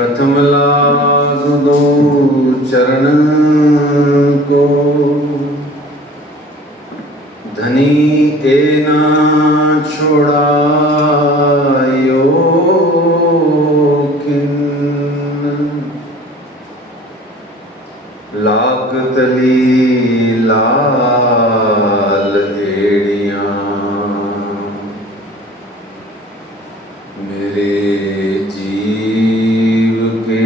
प्रथम लाग दो चरण को, धनी ए ना छोड़ायो किन। लाग तली लाल एड़ियां, मेरे जीव के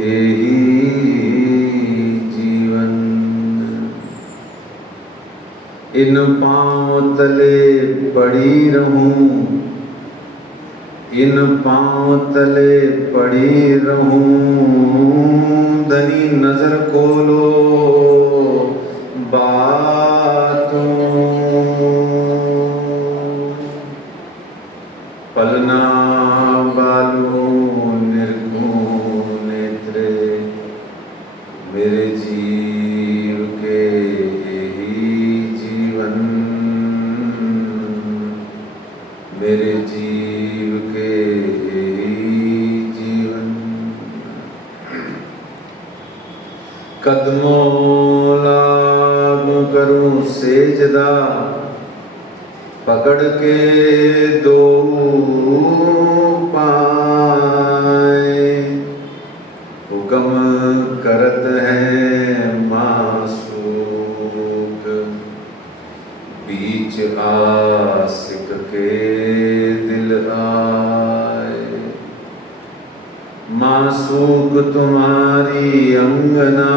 यही जीवन। इन पांव तले पड़ी रहूं, इन पांव तले पड़ी रहूं। धनी नजर खोलो बातों, पलना बालू निर्गुण नेत्रे, मेरे जीव के यही जीवन। मेरे जीव के यही जीवन। कदमों लाग करूं सेजदा, पकड़ के दो पाए। हुक्म करत है मासूक, बीच आशिक के दिल आए। मासूक तुम्हारी अंगना,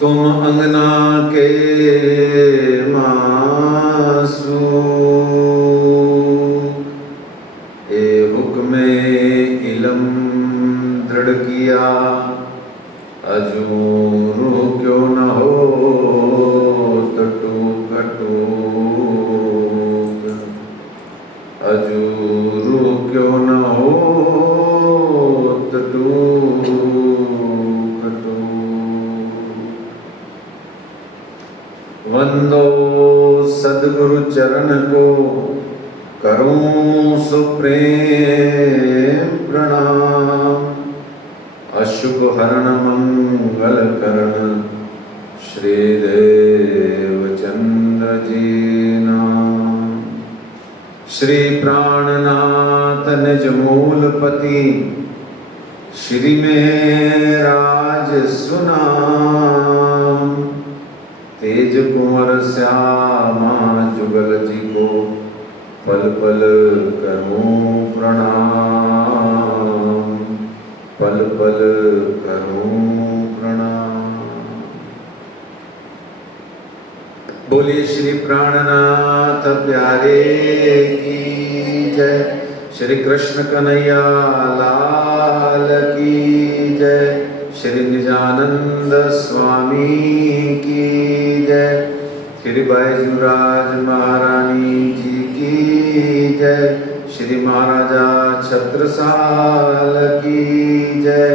तुम अंगना के मासूक। ए हुक्मे इलम दृढ़ किया, अजूरू क्यों न हो टूक टूक। अजूरू क्यों न हो टूक टूक। वंदो सद्गुरु चरण को, करूं सुप्रेम प्रणाम। अशुभ हरण मंगल करण, श्री देवचंद्र जी नाम। श्री प्राणनाथ निज मूलपति, श्री में राज सुनाम। तेज कुंवर श्यामा जुगल जी को, पल पल करूं प्रणाम। पल पल करूं प्रणाम। बोलिए श्री प्राणनाथ प्यारे की जय। श्री कृष्ण कन्हैया लाल की जय। श्री निजानंद स्वामी की जय। श्री बैजूराज महारानी जी की जय। श्री महाराजा छत्रसाल की जय।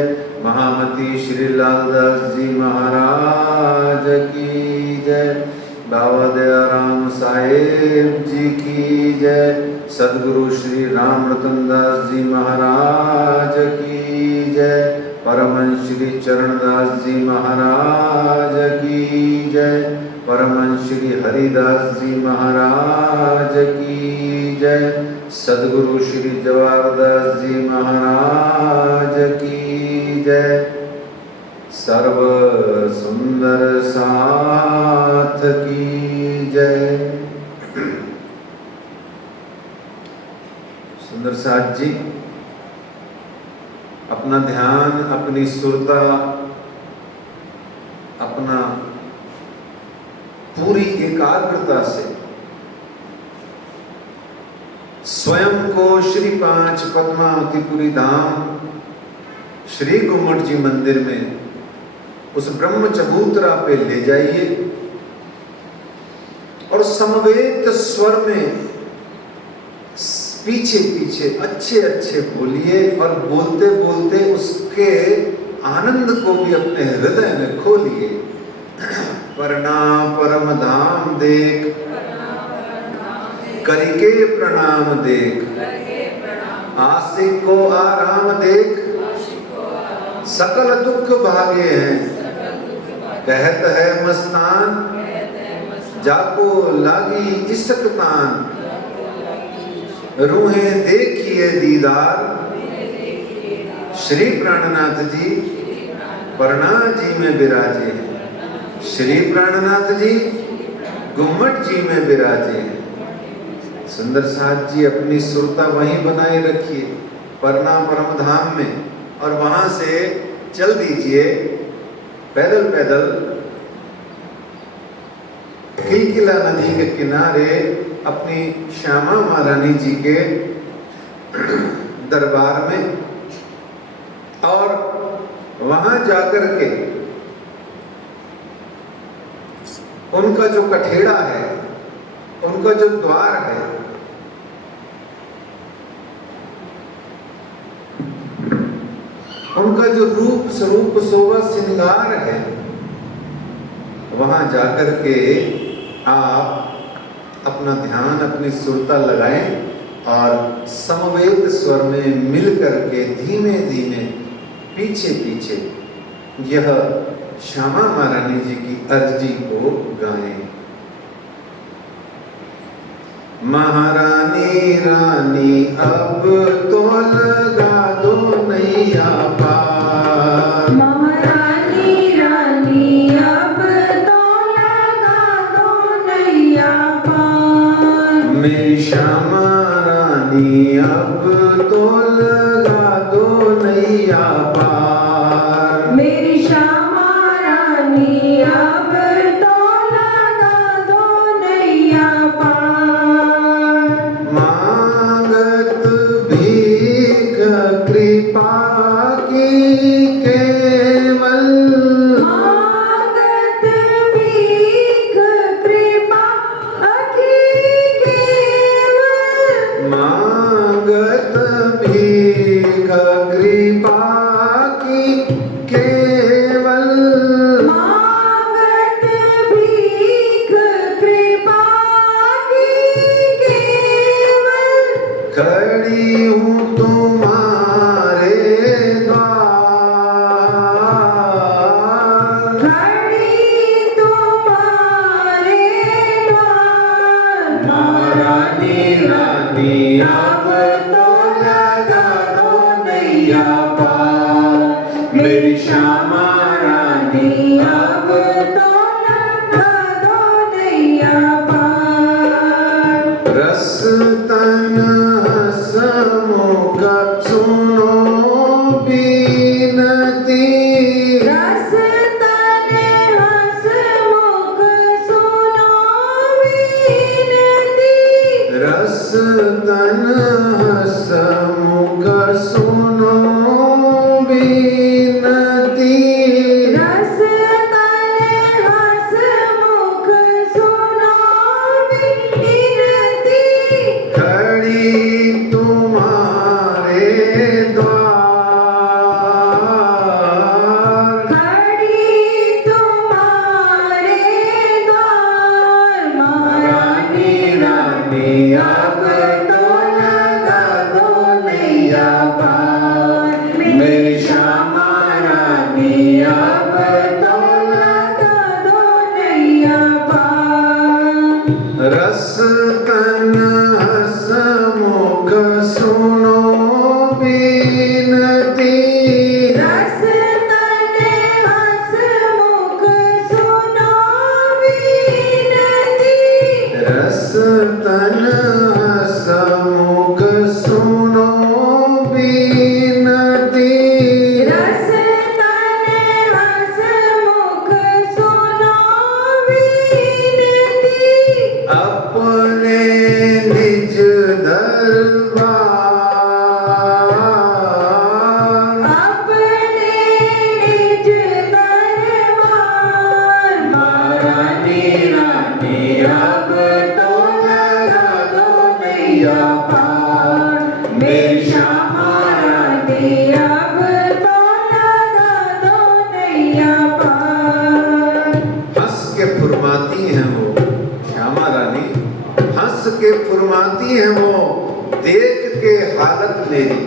महामती श्री लालदास जी महाराज की जय। बाबा दयाराम साहेब जी की जय। सद्गुरु श्री राम रतन दास जी महाराज की जय। परमहंस श्री चरणदास जी महाराज की जय। परमहंस श्री हरिदास जी महाराज की जय। सद्गुरु श्री जवाहरदास जी महाराज की जय। सर्व सुंदर साथ की जय। सुंदर साथ जी, अपना ध्यान, अपनी सुरता, अपना पूरी एकाग्रता से स्वयं को श्री पांच पद्मावतीपुरी धाम श्री गुम्मट जी मंदिर में उस ब्रह्म चबूतरा पे ले जाइए और समवेत स्वर में पीछे पीछे अच्छे अच्छे बोलिए और बोलते बोलते उसके आनंद को भी अपने हृदय में खोलिए। प्रणाम परम धाम देख, करके प्रणाम देख, आशिक को आराम देख सकल दुख भागे हैं। कहत है मस्तान जाको लागी इश्क तान। रूहें देखिए दीदार श्री प्राणनाथ जी परना जी में विराजे हैं। श्री प्राणनाथ जी गुम्मट जी में विराजे हैं। सुंदर साथ जी अपनी सुरता वहीं बनाए रखिए परना परम धाम में, और वहां से चल दीजिए पैदल पैदल किलकिला नदी के किनारे अपनी श्यामा महारानी जी के दरबार में, और वहां जाकर के उनका जो कठेड़ा है, उनका जो द्वार है, उनका जो रूप स्वरूप शोभा श्रृंगार है, वहां जाकर के आप अपना ध्यान अपनी सुरता लगाएं और समवेत स्वर में मिल करके धीमे धीमे पीछे पीछे यह श्यामा महारानी जी की अर्जी को गाएं। महारानी रानी अब तो लगा दो नैया पार। महारानी रानी अब तो लगा दो नैया पार। मेरी श्यामा रानी अब तो लगा दो नैया पार। मेरी श्यामा रानी अब तो लगा दो नैया पार। मांगत भीख कृपा की केवल। मांगत भीख कृपा की केवल। मांगत भीख कृपा की केवल। मांगत भीख कृपा की केवल। खड़ी हूँ तुम्हारे द्वार। खड़ी तुम्हारे द्वार। महारानी रानी अब तो लगा दो नैया पार। मेरी श्यामा रानी अब तो लगा दो नैया पार। रस तन हसमुख सुनो बीनती। रस तने हसमुख सुनो विनती। रस तन हसमुख सुनो बीनती। रस तने हसमुख सुनो विनती। खड़ी तुम्हारे द्वार। खड़ी तुम्हारे द्वार। महारानी रानी अब तो लगा दो नैया पार। मेरी श्यामा रानी अब तो लगा दो नैया पार। रस तन हसमुख सुनो बीनती। रस तने हसमुख सुनो विनती। रस तन हसमुख सुनो बीनती। रस तने हसमुख सुनो विनती। अपने निज दरबार। अपने निज दरबार। महारानी रानी अब तो लगा दो नैया पार। मेरी श्यामा रानी अब तो लगा दो नैया पार। हंस के फुरमाती हैं वो श्यामा रानी, हंस के फुरमाती हैं वो देख के हालत मेरी,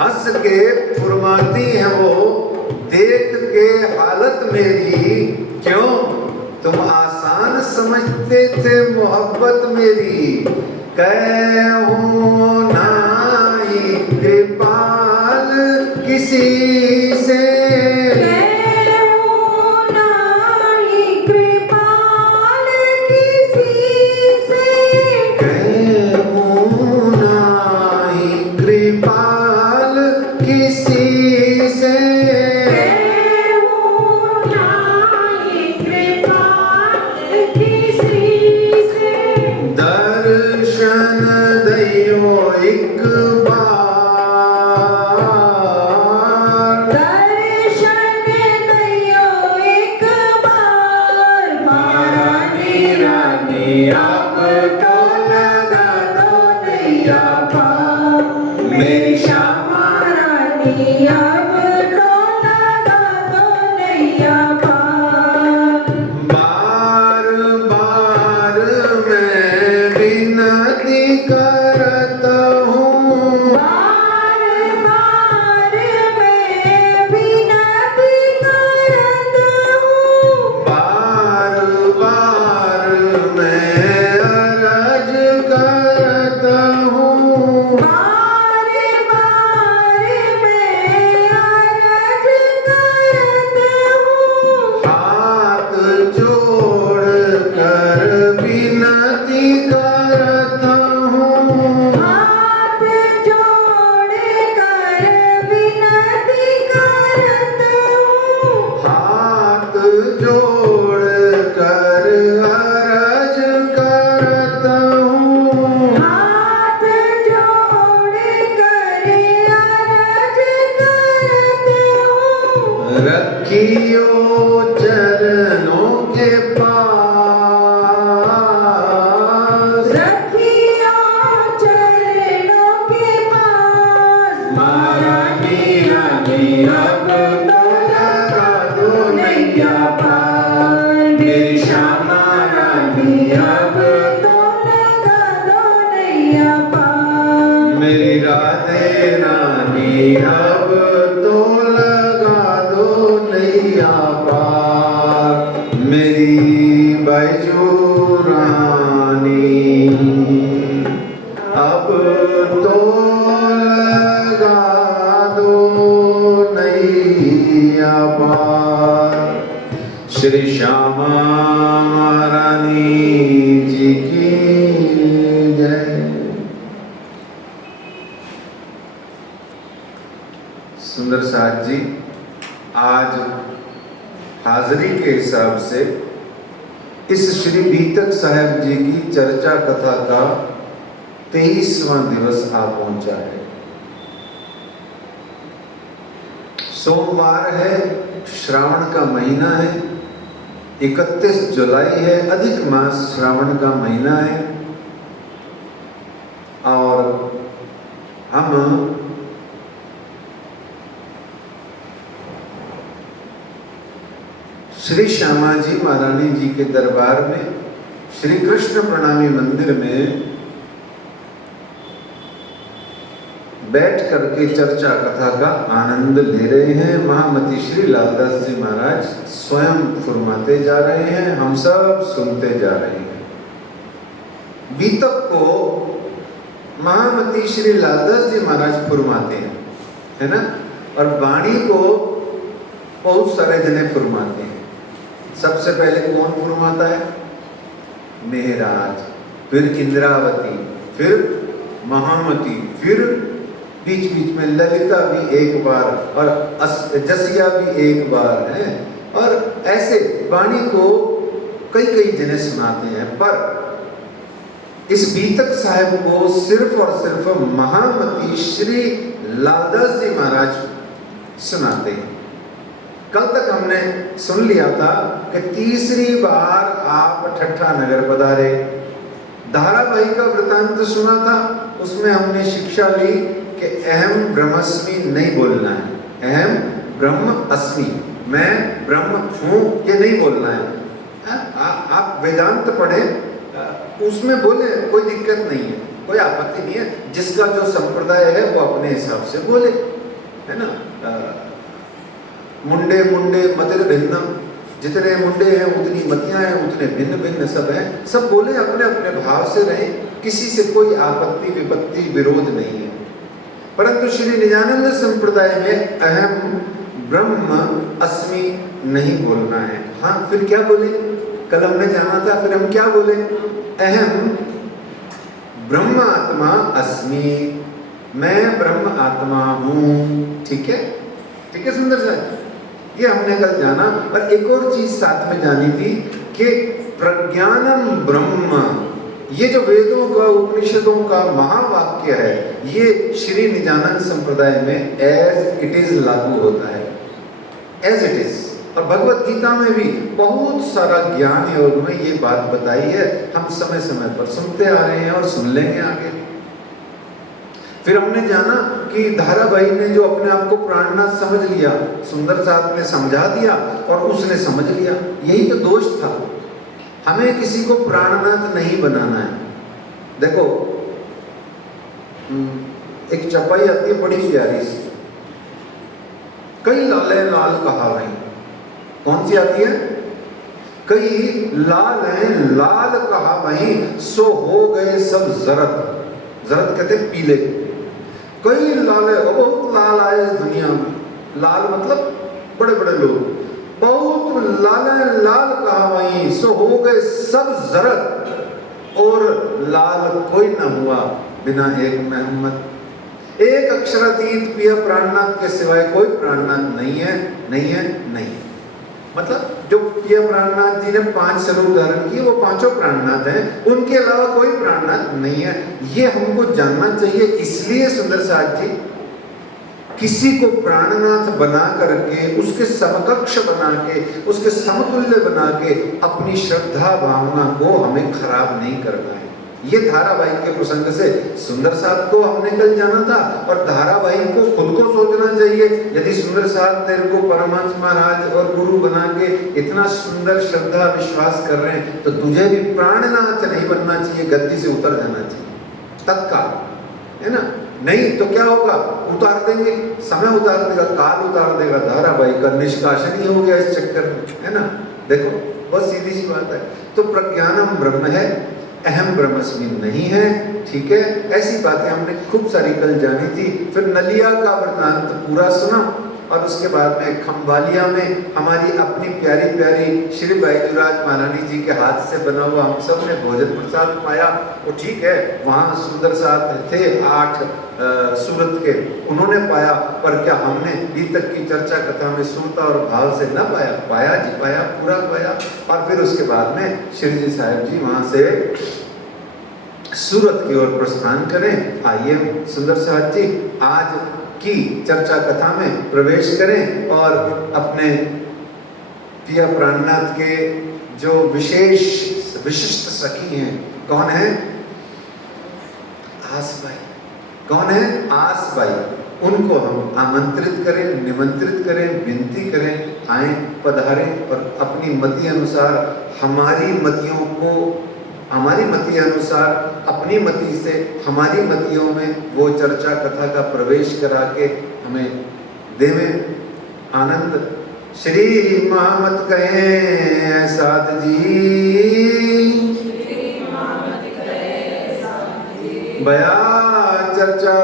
हंस के फुरमाती है वो देख के हालत मेरी, क्यों तुम आसान समझते थे मोहब्बत मेरी। कहूं नाई कृपाल किसी से, मेरी श्यामा रानी अब तो लगा दो नैया पार। बार बार मैं विनती करता हूँ, बार बार मैं विनती करता हूँ, बार बार मैं अर्ज करता हूँ। बार बार मैं अर्ज करता हूँ, हाथ जोड़ कर विनती करता हूँ, हाथ जोड़ कर विनती करता हूँ, हाथ जोड़ कर अर्ज करता हूँ। हाथ जोड़ कर अर्ज करता हूँ। रखियो चरणों के पास, रखियो चरणों के पास। महारानी रानी अब तो लगा दो नैया पार। मेरी श्यामा रानी अब तो लगा दो नैया पार। मेरी राधे रानी अब तो लगा दो नैया पार। मेरी बैजू रानी अब तो लगा दो नैया पार। श्री श्यामा रानी जी की जय। सुंदर साथ जी, आज हाजिरी के हिसाब से इस श्री बीतक साहब जी की चर्चा कथा का 23वां दिवस आ पहुंचा है। सोमवार है, श्रावण का महीना है, 31 जुलाई है, अधिक मास श्रावण का महीना है और हम श्री श्यामा जी महारानी जी के दरबार में श्री कृष्ण प्रणामी मंदिर में बैठ करके चर्चा कथा का आनंद ले रहे हैं। महामती श्री लालदास जी महाराज स्वयं फुरमाते जा रहे हैं, हम सब सुनते जा रहे हैं। बीतक को महामती श्री लालदास जी महाराज फुरमाते हैं, है ना, और वाणी को बहुत सारे जने फुरमाते हैं। सबसे पहले कौन फुरमाता है? मेहराज, फिर इंद्रावती, फिर महामती, फिर बीच बीच में ललिता भी एक बार और जसिया भी एक बार है, और ऐसे वाणी को कई कई जने सुनाते हैं। पर इस बीतक साहब को सिर्फ और सिर्फ महामती श्री लालदास जी महाराज सुनाते हैं। कल तक हमने सुन लिया था कि तीसरी बार आप ठट्ठा नगर पधारे, धारावाहिक का वृतांत सुना था, उसमें हमने शिक्षा ली कि अहम ब्रह्मस्मि नहीं बोलना है, अहम ब्रह्म अस्मि, मैं ब्रह्म हूँ, ये नहीं बोलना है। आप वेदांत पढ़े, उसमें बोले कोई दिक्कत नहीं है, कोई आपत्ति नहीं है, जिसका जो संप्रदाय है वो अपने हिसाब से बोले, है ना। मुंडे मुंडे मतिर भिन्न, जितने मुंडे हैं उतनी मतियां हैं, उतने भिन्न भिन्न सब हैं, सब बोले, अपने अपने भाव से रहें, किसी से कोई आपत्ति विपत्ति विरोध नहीं है। परंतु श्री निजानंद संप्रदाय में अहम ब्रह्म अस्मि नहीं बोलना है। हाँ, फिर क्या बोले? कल हमने जाना था, फिर हम क्या बोले? अहम ब्रह्म आत्मा अस्मि, मैं ब्रह्म आत्मा हूं। ठीक है, ठीक है सुंदर साहब, ये हमने कल जाना। और एक और चीज साथ में जानी थी कि प्रज्ञानम ब्रह्म, ये जो वेदों का उपनिषदों का महावाक्य है, ये श्री निजानंद संप्रदाय में एज इट इज लागू होता है, एज इट इज। और भगवत गीता में भी बहुत सारा ज्ञान योग में ये बात बताई है, हम समय समय पर सुनते आ रहे हैं और सुन लेंगे आगे। फिर हमने जाना कि धाराभाई ने जो अपने आप को प्राणनाथ समझ लिया, सुंदर साहब ने समझा दिया और उसने समझ लिया, यही तो दोष था। हमें किसी को प्राणनाथ नहीं बनाना है। देखो, एक चपाई आती है बड़ी प्यारी सी, कई लाले लाल कहावत, कौन सी आती है? कई लाल हैं लाल कहावत, सो हो गए सब जरत। जरत कहते हैं पीले। कई लाले, बहुत लाल आए इस दुनिया में, लाल मतलब बड़े बड़े लोग, बहुत लाले लाल कहावत, सो हो गए सब जरत, और लाल कोई न हुआ बिना एक मोहम्मद। एक अक्षरातीत पिया प्राणनाथ के सिवाय कोई प्राणनाथ नहीं है, नहीं है, नहीं। मतलब जो पिया प्राणनाथ जी ने 5 स्वरूप धारण किए, वो 5 प्राणनाथ हैं, उनके अलावा कोई प्राणनाथ नहीं है। ये हमको जानना चाहिए। इसलिए सुंदर साथ जी किसी को प्राणनाथ बना करके, उसके समकक्ष बना के, उसके समतुल्य बना के अपनी श्रद्धा भावना को हमें खराब नहीं करना है। ये धारावाहिक के प्रसंग से सुंदर साहब को हमने कल जाना था, और धारावाहिक को खुद को सोचना चाहिए। यदि सुंदर साहब तेरे को परमहंस महाराज और गुरु बना के इतना सुंदर श्रद्धा विश्वास कर रहे हैं, तो तुझे भी प्राणनाथ नहीं बनना चाहिए, गद्दी से उतर जाना चाहिए तत्काल, है ना। नहीं तो क्या होगा? उतार देंगे, समय उतार देगा, काल उतार देगा, धारावाहिक का निष्कासन ही हो गया इस चक्कर में, है ना। देखो बहुत सीधी सी बात है। तो प्रज्ञानम ब्रह्म है, अहम ब्रह्मस्मि नहीं है। ठीक है, ऐसी बातें हमने खूब सारी कल जानी थी। फिर नलिया का वृतांत पूरा सुना, और उसके बाद में खंबालिया में हमारी अपनी प्यारी प्यारी श्री बैजूराज महारानी जी के हाथ से बना हुआ हम सब ने भोजन प्रसाद पाया। वो ठीक है, वहाँ सुंदर साहब थे 8 सूरत के, उन्होंने पाया, पर क्या हमने अभी तक की चर्चा कथा में सुरता और भाव से न पाया? पाया जी, पाया, पूरा पाया। और फिर उसके बाद में श्री जी साहब जी वहाँ से सूरत की ओर प्रस्थान करें। आइए सुंदर साहब जी आज की चर्चा कथा में प्रवेश करें, और अपने पिया प्राणनाथ के जो विशेष विशिष्ट सखी हैं, कौन है? आसबाई। कौन है? आसबाई। उनको हम आमंत्रित करें, निमंत्रित करें, विनती करें, आए, पधारें, और अपनी मति अनुसार हमारी मतियों को, हमारी मति अनुसार अपनी मति से हमारी मतियों में वो चर्चा कथा का प्रवेश करा के हमें देवें आनंद। श्री महामत कहें साध जी, बया चर्चा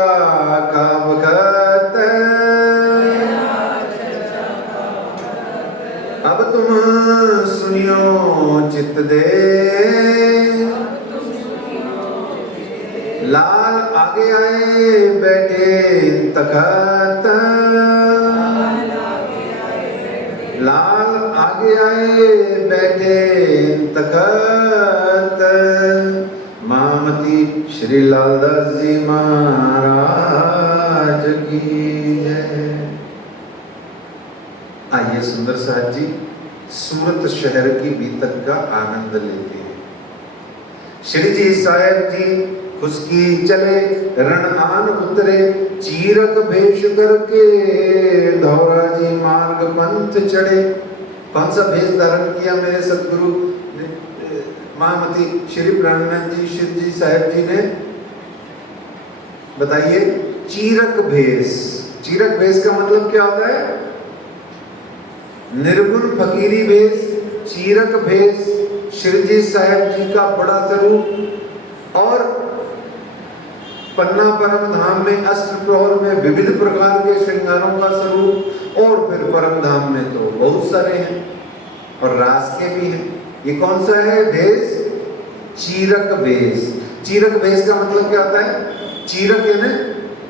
का वक्त, अब तुम सुनियो चित्त दे, लाल आगे आए बैठे तखत, लाल आगे आए बैठे तखत, महामती श्री लालदास जी महाराज की जय। आइए सुंदर साहब जी सूरत शहर की बीतक का आनंद लेते हैं। श्री जी साहब जी खुशकी चले, रण आन उतरे, चीरक भेष करके धौरा जी मार्ग पंथ चढ़े। कौन सा भेष धारण किया मेरे सदगुरु महामती श्री प्राणनाथ जी, श्री जी साहब जी ने? बताइए, चीरक भेष। चीरक भेष का मतलब क्या होता है? निर्गुण फकीरी भेष, चीरक भेष, श्री जी साहब जी का बड़ा स्वरूप, और पन्ना परम धाम में अष्टप्रहर में विविध प्रकार के श्रृंगारों का स्वरूप, और फिर परम धाम में तो बहुत सारे हैं और रास के भी हैं। ये कौन सा है भेष? चीरक भेष। चीरक भेष का मतलब क्या होता है? चीरक यानी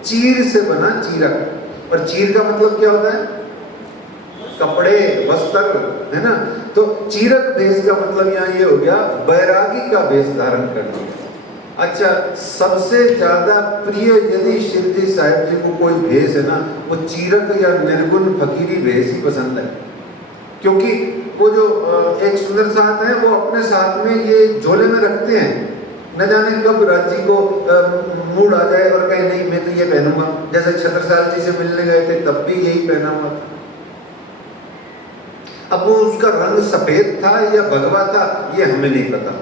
चीर से बना चीरक, और चीर का मतलब क्या होता है? कपड़े, वस्त्र, है ना। तो चीरक भेष का मतलब यहाँ ये हो गया बैरागी का भेष धारण करना। अच्छा, सबसे ज्यादा प्रिय यदि शिव जी साहब जी को कोई भेष है ना, वो चीरक या निर्गुण फकीरी भेष ही पसंद है। क्योंकि वो जो एक सुंदर साथ है, वो अपने साथ में ये झोले में रखते हैं, न जाने कब राजी को मूड आ जाए और कहे नहीं मैं तो ये पहनूंगा। जैसे छत्रसाल जी से मिलने गए थे तब भी यही पहना हुआ था। अब वो उसका रंग सफेद था या भगवा था ये हमें नहीं पता,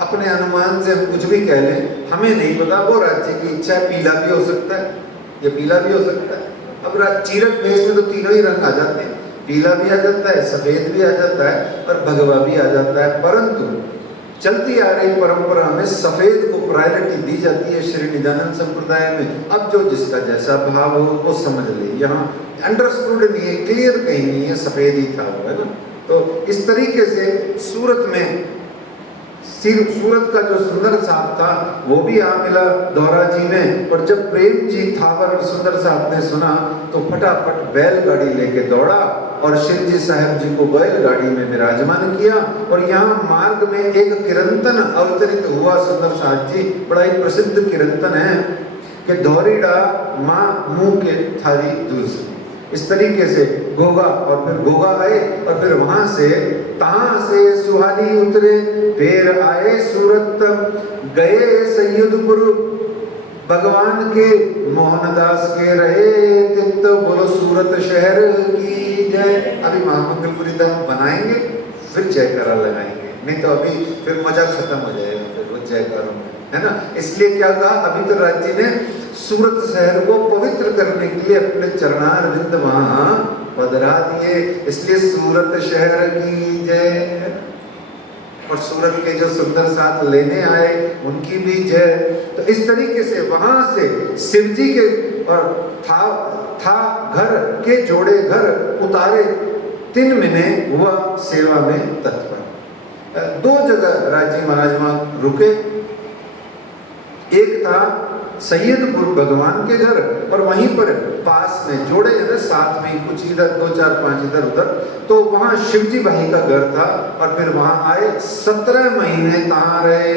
अपने अनुमान से हम कुछ भी कह लें, हमें नहीं पता। वो राज्य की इच्छा है, पीला भी हो सकता है, ये पीला भी हो सकता है। अब चीरक भेष में तो तीनों ही रंग आ जाते हैं, पीला भी आ जाता है, सफेद भी आ जाता है और भगवा भी आ जाता है। परंतु चलती आ रही परंपरा में सफेद को प्रायोरिटी दी जाती है श्री निजानंद संप्रदाय में। अब जो जिसका जैसा भाव हो वो समझ ले, यहाँ अंडरस्टूड नहीं है, क्लियर कहीं नहीं है, सफेद ही था वो, है ना। तो इस तरीके से सूरत में सूरत का जो सुंदर साहब था वो भी आ मिला दौरा जी में। और जब प्रेम जी थावर सुंदर साहब ने सुना तो फटाफट बैलगाड़ी लेके दौड़ा और शिव जी साहब जी को बैलगाड़ी में विराजमान किया। और यहाँ मार्ग में एक कीर्तन अवतरित हुआ सुंदर साहब जी, बड़ा ही प्रसिद्ध कीर्तन है कि धौरीडा माँ मुंह के थारी दूसरी। इस तरीके से गोगा, और फिर गोगा आए और फिर वहां से तहां से सुहानी उतरे, फिर आए सूरत, गए सैयदपुर, भगवान के मोहनदास के रहे तित्त, बोलो सूरत शहर की जय। अभी महामंगलपुरी धाम बनाएंगे फिर जयकारा लगाएंगे, नहीं तो अभी फिर मजा खत्म हो जाएगा फिर वो जयकारों में, है ना। इसलिए क्या कहा, अभी तो राज्य ने सूरत शहर को पवित्र करने के लिए अपने चरणारविंद वहां पधरा दिए, इसलिए सूरत शहर की जय। और सूरत के जो सुंदर साथ लेने आए उनकी भी जय। तो इस तरीके से वहां से शिव जी के और था घर के जोड़े घर उतारे 3 महीने हुआ सेवा में तत्पर। 2 जगह राजी महाराज वहां रुके, एक था सैयदपुर भगवान के घर और वहीं पर पास में जोड़े जगह साथ में कुछ इधर 2, 4, 5 इधर उधर, तो वहां शिवजी भाई का घर था। और फिर वहां आए 17 महीने तहां रहे,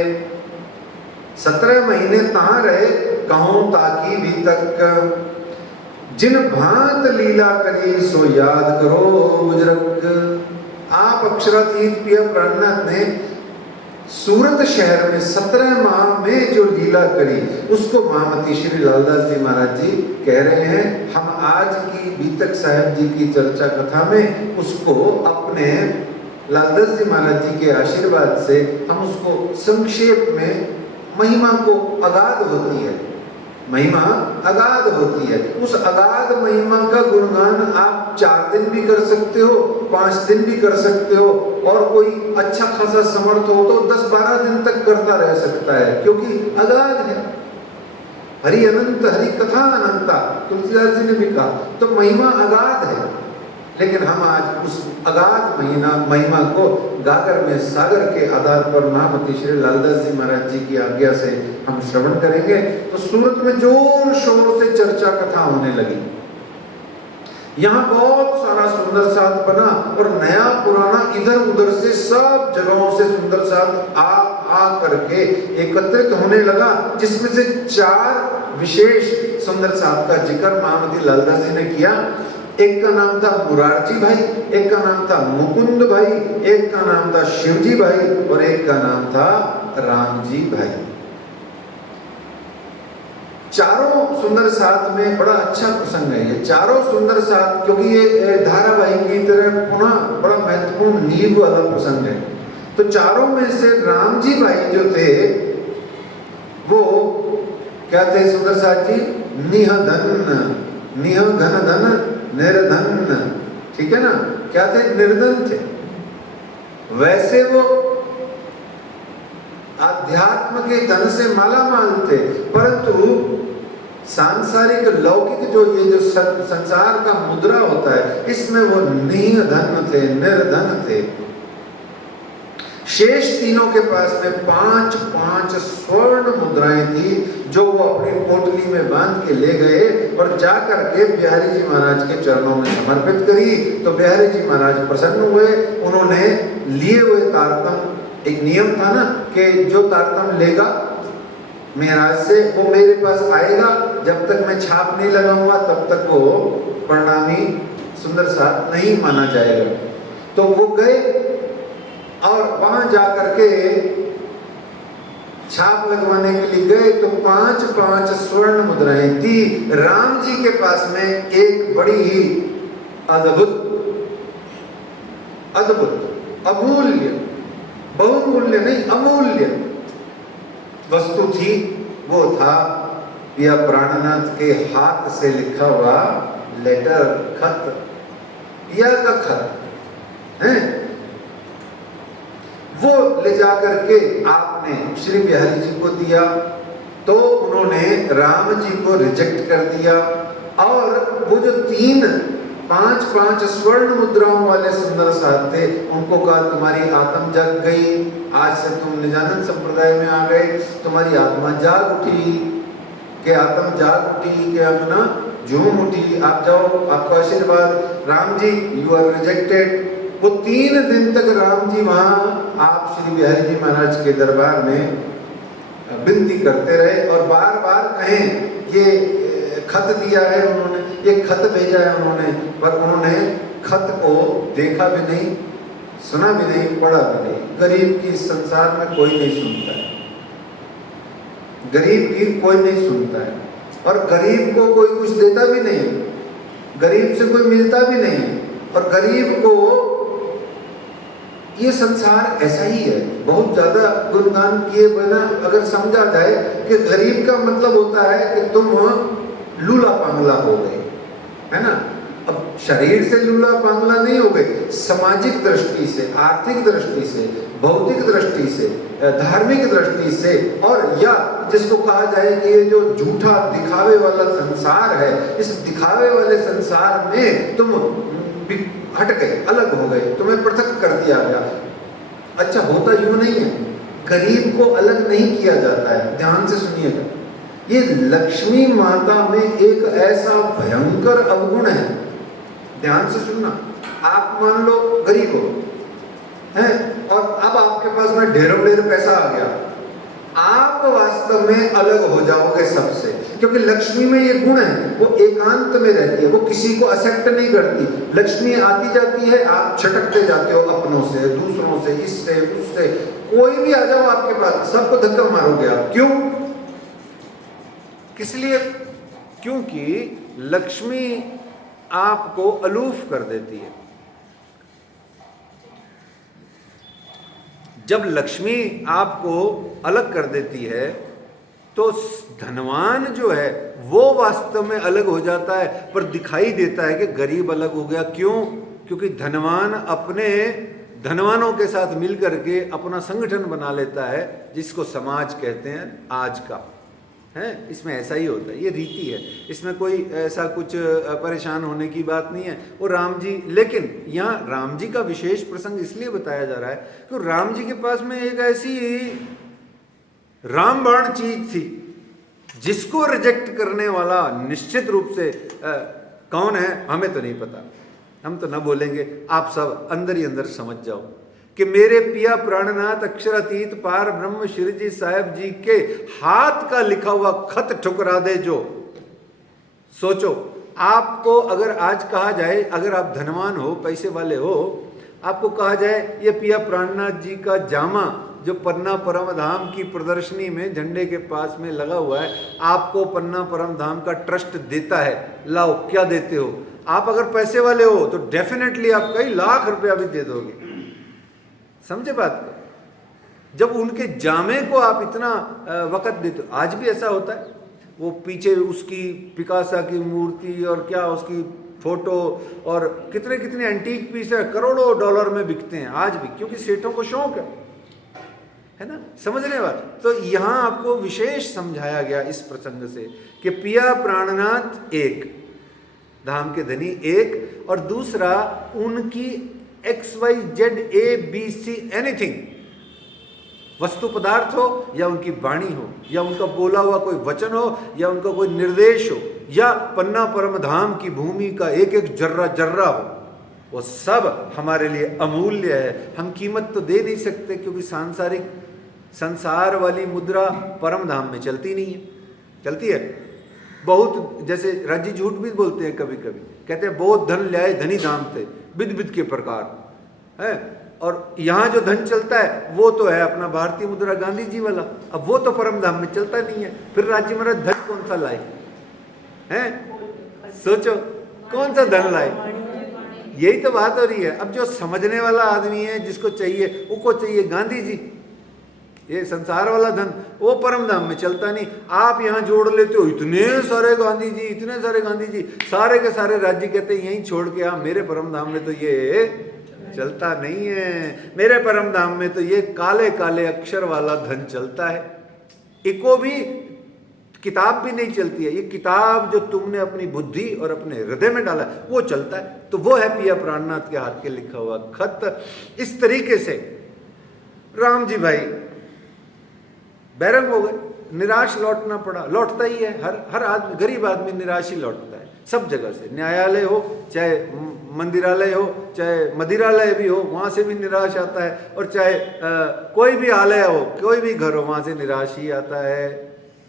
17 महीने तहां रहे, कहूं ताकि भी तक, जिन भांत लीला करी सो याद करो बुजुर्ग। आप अक्षरातीत पिया प्राणनाथ ने सूरत शहर में 17 माह में जो लीला करी उसको महामती श्री लालदास जी महाराज जी कह रहे हैं। हम आज की बीतक साहब जी की चर्चा कथा में उसको अपने लालदास जी महाराज जी के आशीर्वाद से हम उसको संक्षेप में, महिमा को अगाध होती है, महिमा अगाध होती है, उस अगाध महिमा का गुणगान आप 4 दिन भी कर सकते हो, 5 दिन भी कर सकते हो, और कोई अच्छा खासा समर्थ हो तो 10-12 दिन तक करता रह सकता है, क्योंकि अगाध है। हरि अनंत, हरि कथा अनंता, तुलसीदास जी ने भी कहा। तो महिमा अगाध है, लेकिन हम आज उस अगाध महिमा को गागर में सागर के आधार पर महामती श्री लालदास जी महाराज जी की आज्ञा से हम श्रवण करेंगे। तो सूरत में जोर शोर से चर्चा कथा होने लगी। यहाँ बहुत सारा सुंदर साथ बना और नया पुराना इधर उधर से सब जगहों से सुंदर साथ आ करके एकत्रित होने लगा, जिसमें से 4 विशेष सुंदर साथ का जिक्र महामती लालदास जी ने किया। एक का नाम था मुरारजी भाई, एक का नाम था मुकुंद भाई, एक का नाम था शिवजी भाई और एक का नाम था रामजी भाई। चारों सुंदर साथ में बड़ा अच्छा प्रसंग है ये चारों सुंदर साथ, क्योंकि ये धारावाहिक की तरह पुनः बड़ा महत्वपूर्ण नींव वाला प्रसंग है। तो चारों में से रामजी भाई जो थे वो क्या थे सुंदर साथ जी? निह धन, निह घन धन, निर्धन, ठीक है ना? क्या थे? निर्धन थे। वैसे वो आध्यात्म के धन से मालामाल थे, परंतु सांसारिक लौकिक जो ये जो संसार का मुद्रा होता है, इसमें वो निर्धन थे, निर्धन थे। शेष तीनों के पास में 5-5 स्वर्ण मुद्राएं थी, जो वो अपनी पोटली में बांध के ले गए और जाकर के बिहारी जी महाराज के चरणों में समर्पित करी। तो बिहारी जी महाराज प्रसन्न हुए। उन्होंने लिए हुए तारतम, एक नियम था ना कि जो तारतम लेगा महाराज से, वो मेरे पास आएगा, जब तक मैं छाप नहीं लगाऊंगा तब तक वो प्रणामी सुंदर साथ नहीं माना जाएगा। तो वो गए और वहां जाकर के छाप लगवाने के लिए गए, तो 5-5 स्वर्ण मुद्राएं थी। राम जी के पास में एक बड़ी ही अद्भुत अद्भुत अमूल्य, बहुमूल्य नहीं अमूल्य वस्तु थी। वो था पिया प्राणनाथ के हाथ से लिखा हुआ लेटर, खत, पिया का खत है। वो ले जाकर के आपने श्री बिहारी जी को दिया, तो उन्होंने राम जी को रिजेक्ट कर दिया। और वो जो 5-5 स्वर्ण मुद्राओं वाले सुंदर साथ थे, उनको कहा तुम्हारी आत्मा जग गई, आज से तुम निजानंद संप्रदाय में आ गए, तुम्हारी आत्मा जाग उठी, के आत्मा जाग उठी, के अपना झूम उठी, आप जाओ, आपका आशीर्वाद। Ram ji you are rejected. वो 3 दिन तक राम जी वहां आप श्री बिहारी जी महाराज के दरबार में विनती करते रहे और बार बार कहें ये खत दिया है उन्होंने, ये खत भेजा है उन्होंने, पर उन्होंने खत को देखा भी नहीं, सुना भी नहीं, पढ़ा भी नहीं। गरीब की संसार में कोई नहीं सुनता है, गरीब की कोई नहीं सुनता है, और गरीब को कोई कुछ देता भी नहीं, गरीब से कोई मिलता भी नहीं, और गरीब को ये संसार ऐसा ही है। बहुत ज्यादा गुणगान किए बिना अगर समझा जाए कि गरीब का मतलब होता है कि तुम लूला पांगला हो गए, है ना। अब शरीर से लूला पांगला नहीं हो गए, सामाजिक दृष्टि से, आर्थिक दृष्टि से, भौतिक दृष्टि से, धार्मिक दृष्टि से, और या जिसको कहा जाए कि ये जो झूठा दिखावे वाला संसार है, इस दिखावे वाले संसार में तुम हट गए, अलग हो गए, तुम्हें पृथक कर दिया गया। अच्छा, होता यूं नहीं है, गरीब को अलग नहीं किया जाता है। ध्यान से सुनिएगा, ये लक्ष्मी माता में एक ऐसा भयंकर अवगुण है। ध्यान से सुनना, आप मान लो गरीब हो हैं, और अब आपके पास में ढेरों ढेर पैसा आ गया, आप वास्तव में अलग हो जाओगे सबसे, क्योंकि लक्ष्मी में ये गुण है, वो एकांत में रहती है, वो किसी को एक्सेप्ट नहीं करती। लक्ष्मी आती जाती है, आप छटकते जाते हो अपनों से, दूसरों से, इससे उससे, कोई भी आ जाओ आपके पास, सबको धक्का मारोगे आप। क्यों? किस लिए? क्योंकि लक्ष्मी आपको अलूफ कर देती है। जब लक्ष्मी आपको अलग कर देती है तो धनवान जो है वो वास्तव में अलग हो जाता है, पर दिखाई देता है कि गरीब अलग हो गया। क्यों? क्योंकि धनवान अपने धनवानों के साथ मिलकर के अपना संगठन बना लेता है, जिसको समाज कहते हैं आज का, है। इसमें ऐसा ही होता है, ये रीति है, इसमें कोई ऐसा कुछ परेशान होने की बात नहीं है। वो राम जी, लेकिन यहाँ राम जी का विशेष प्रसंग इसलिए बताया जा रहा है कि राम जी के पास में एक ऐसी रामबाण चीज थी जिसको रिजेक्ट करने वाला निश्चित रूप से कौन है हमें तो नहीं पता, हम तो ना बोलेंगे, आप सब अंदर ही अंदर समझ जाओ कि मेरे पिया प्राणनाथ अक्षरातीत पार ब्रह्म श्री जी साहब जी के हाथ का लिखा हुआ खत ठुकरा दे जो। सोचो, आपको अगर आज कहा जाए, अगर आप धनवान हो, पैसे वाले हो, आपको कहा जाए ये पिया प्राणनाथ जी का जामा जो पन्ना परम धाम की प्रदर्शनी में झंडे के पास में लगा हुआ है, आपको पन्ना परम धाम का ट्रस्ट देता है, लाओ, क्या देते हो? आप अगर पैसे वाले हो तो डेफिनेटली आप कई लाख रुपया भी दे दोगे। समझे बात को? जब उनके जामे को आप इतना वक़्त देते हो, आज भी ऐसा होता है। वो पीछे उसकी पिकासा की मूर्ति और क्या उसकी फोटो और कितने कितने एंटीक पीस है, करोड़ों डॉलर में बिकते हैं आज भी, क्योंकि सेठों को शौक है ना, समझने बात। तो यहाँ आपको विशेष समझाया गया इस प्रसंग से कि पिया प्राणनाथ एक, धाम के धनी एक, और दूसरा उनकी XYZ ABC एनीथिंग, वस्तु पदार्थ हो या उनकी वाणी हो या उनका बोला हुआ कोई वचन हो या उनका कोई निर्देश हो या पन्ना परम धाम की भूमि का एक एक जर्रा जर्रा हो, वो सब हमारे लिए अमूल्य है। हम कीमत तो दे नहीं सकते क्योंकि सांसारिक संसार वाली मुद्रा परम धाम में चलती नहीं है। चलती है बहुत, जैसे राज्य झूठ भी बोलते हैं कभी कभी, कहते हैं बहुत धन ले आए धनी धाम थे विध विध के प्रकार है, और यहाँ जो धन चलता है वो तो है अपना भारतीय मुद्रा गांधी जी वाला, अब वो तो परम धाम में चलता नहीं है, फिर राज्य महाराज धन कौन सा लाए हैं, सोचो कौन सा धन लाए। यही तो बात हो रही है। अब जो समझने वाला आदमी है, जिसको चाहिए उसको चाहिए गांधी जी, ये संसार वाला धन वो परम धाम में चलता नहीं। आप यहाँ जोड़ लेते हो इतने सारे गांधी जी, इतने सारे गांधी जी, सारे के सारे राज्य कहते हैं यहीं छोड़ के मेरे परम धाम में तो ये चलता नहीं है, मेरे परम धाम में तो ये काले काले अक्षर वाला धन चलता है। इको भी किताब भी नहीं चलती है, ये किताब जो तुमने अपनी बुद्धि और अपने हृदय में डाला वो चलता है। तो वो है पिया प्राणनाथ के हाथ के लिखा हुआ खत। इस तरीके से राम जी भाई बैरंग हो गए, निराश लौटना पड़ा, लौटता ही है, हर आदमी, गरीब आदमी निराश ही लौटता है सब जगह से। न्यायालय हो चाहे मंदिरालय हो चाहे मदिरालय भी हो, वहाँ से भी निराश आता है, और चाहे कोई भी आलय हो, कोई भी घर हो, वहाँ से निराश ही आता है।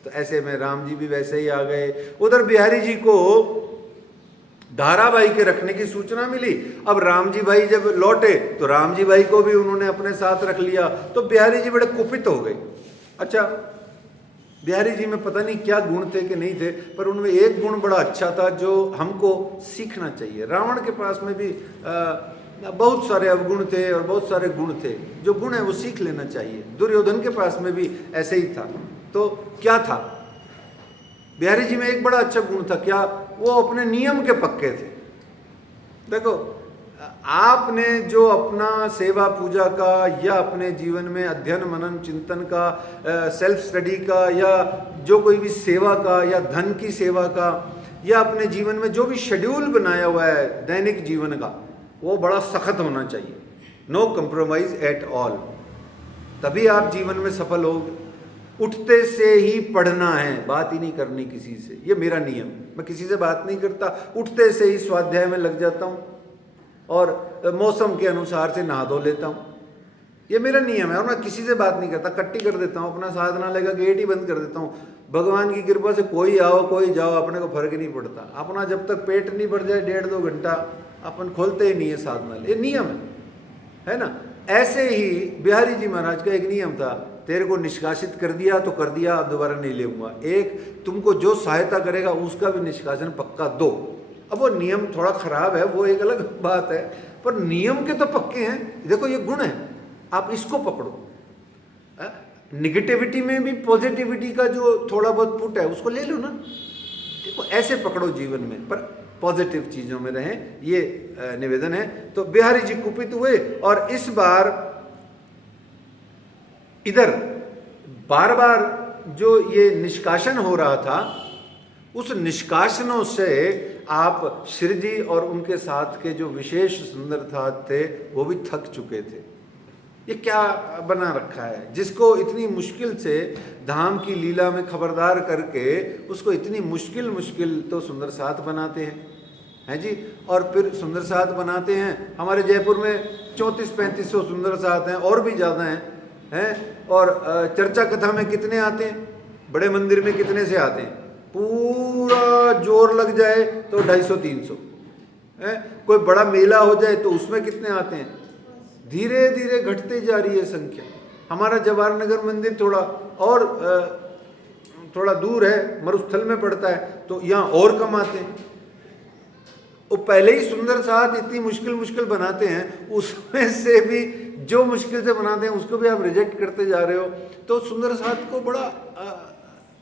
तो ऐसे में राम जी भी वैसे ही आ गए। उधर बिहारी जी को धाराबाई के रखने की सूचना मिली। अब राम जी भाई जब लौटे तो राम जी भाई को भी उन्होंने अपने साथ रख लिया, तो बिहारी जी बड़े कुपित हो गए। अच्छा, बिहारी जी में पता नहीं क्या गुण थे कि नहीं थे, पर उनमें एक गुण बड़ा अच्छा था जो हमको सीखना चाहिए। रावण के पास में भी बहुत सारे अवगुण थे और बहुत सारे गुण थे, जो गुण है वो सीख लेना चाहिए। दुर्योधन के पास में भी ऐसे ही था। तो क्या था बिहारी जी में? एक बड़ा अच्छा गुण था, क्या? वो अपने नियम के पक्के थे। देखो, आपने जो अपना सेवा पूजा का या अपने जीवन में अध्ययन मनन चिंतन का, सेल्फ स्टडी का, या जो कोई भी सेवा का या धन की सेवा का, या अपने जीवन में जो भी शेड्यूल बनाया हुआ है दैनिक जीवन का, वो बड़ा सख्त होना चाहिए। नो कंप्रोमाइज एट ऑल, तभी आप जीवन में सफल होगे। उठते से ही पढ़ना है, बात ही नहीं करनी किसी से, ये मेरा नियम। मैं किसी से बात नहीं करता, उठते से ही स्वाध्याय में लग जाता हूँ और मौसम के अनुसार से नहा धो लेता हूँ, ये मेरा नियम है। और मैं किसी से बात नहीं करता, कट्टी कर देता हूँ, अपना साधनालय का गेट ही बंद कर देता हूँ। भगवान की कृपा से कोई आओ कोई जाओ, अपने को फर्क ही नहीं पड़ता। अपना जब तक पेट नहीं भर जाए 1.5-2 घंटा अपन खोलते ही नहीं है साधनालय, ये नियम है ना। ऐसे ही बिहारी जी महाराज का एक नियम था, तेरे को निष्कासित कर दिया तो कर दिया, अब दोबारा नहीं लेऊंगा। एक तुमको जो सहायता करेगा उसका भी निष्कासन पक्का दो। अब वो नियम थोड़ा खराब है, वो एक अलग बात है, पर नियम के तो पक्के हैं। देखो ये गुण है, आप इसको पकड़ो। निगेटिविटी में भी पॉजिटिविटी का जो थोड़ा बहुत पुट है उसको ले लो ना। देखो ऐसे पकड़ो जीवन में, पर पॉजिटिव चीजों में रहें, ये निवेदन है। तो बिहारी जी कुपित हुए और इस बार इधर बार बार जो ये निष्कासन हो रहा था, उस निष्कासनों से आप श्री जी और उनके साथ के जो विशेष सुंदरता थे वो भी थक चुके थे। ये क्या बना रखा है, जिसको इतनी मुश्किल से धाम की लीला में खबरदार करके उसको इतनी मुश्किल तो सुंदर साथ बनाते हैं जी। और फिर सुंदर साथ बनाते हैं, हमारे जयपुर में 3400-3500 सुंदर साथ हैं, और भी ज़्यादा हैं। और चर्चा कथा में कितने आते हैं, बड़े मंदिर में कितने से आते हैं, पूरा जोर लग जाए तो 250-300 है। कोई बड़ा मेला हो जाए तो उसमें कितने आते हैं, धीरे धीरे घटते जा रही है संख्या। हमारा जवाहर नगर मंदिर थोड़ा दूर है, मरुस्थल में पड़ता है, तो यहाँ और कम आते हैं। वो पहले ही सुंदर साथ इतनी मुश्किल बनाते हैं, उसमें से भी जो मुश्किल से बनाते हैं उसको भी आप रिजेक्ट करते जा रहे हो। तो सुंदर साथ को बड़ा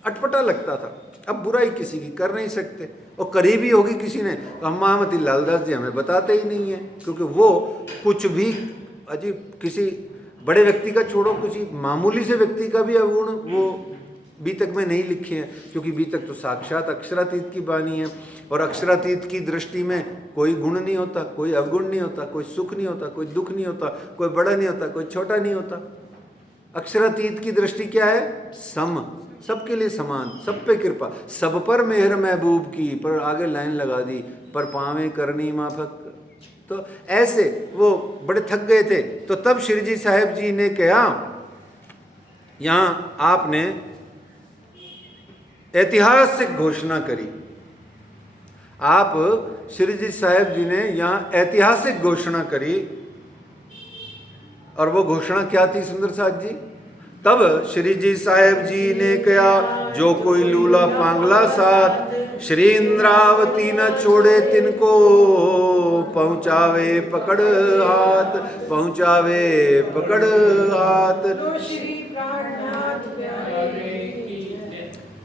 अटपटा लगता था। अब बुराई किसी की कर नहीं सकते, और करीबी होगी किसी ने तो हम महामती लालदास जी हमें बताते ही नहीं है, क्योंकि वो कुछ भी अजीब किसी बड़े व्यक्ति का छोड़ो, किसी मामूली से व्यक्ति का भी अवगुण वो बीतक में नहीं लिखे हैं, क्योंकि बीतक तो साक्षात अक्षरातीत की वाणी है, और अक्षरातीत की दृष्टि में कोई गुण नहीं होता, कोई अवगुण नहीं होता, कोई सुख नहीं होता, कोई दुख नहीं होता, कोई बड़ा नहीं होता, कोई छोटा नहीं होता। अक्षरातीत की दृष्टि क्या है? सम, सबके लिए समान, सब पे कृपा, सब पर मेहर महबूब की, पर आगे लाइन लगा दी, पर पावे करनी माफक। तो ऐसे वो बड़े थक गए थे, तो तब श्री जी साहेब जी ने कहा, यहाँ आपने ऐतिहासिक घोषणा करी। आप श्री जी साहेब जी ने यहाँ ऐतिहासिक घोषणा करी, और वो घोषणा क्या थी सुंदर साथ जी? तब श्री जी साहेब जी ने कहा, जो कोई लूला पांगला साथ, श्री इंद्रावती न छोड़े तिनको, पहुंचावे पकड़ हाथ, पहुंचावे पकड़ हाथ।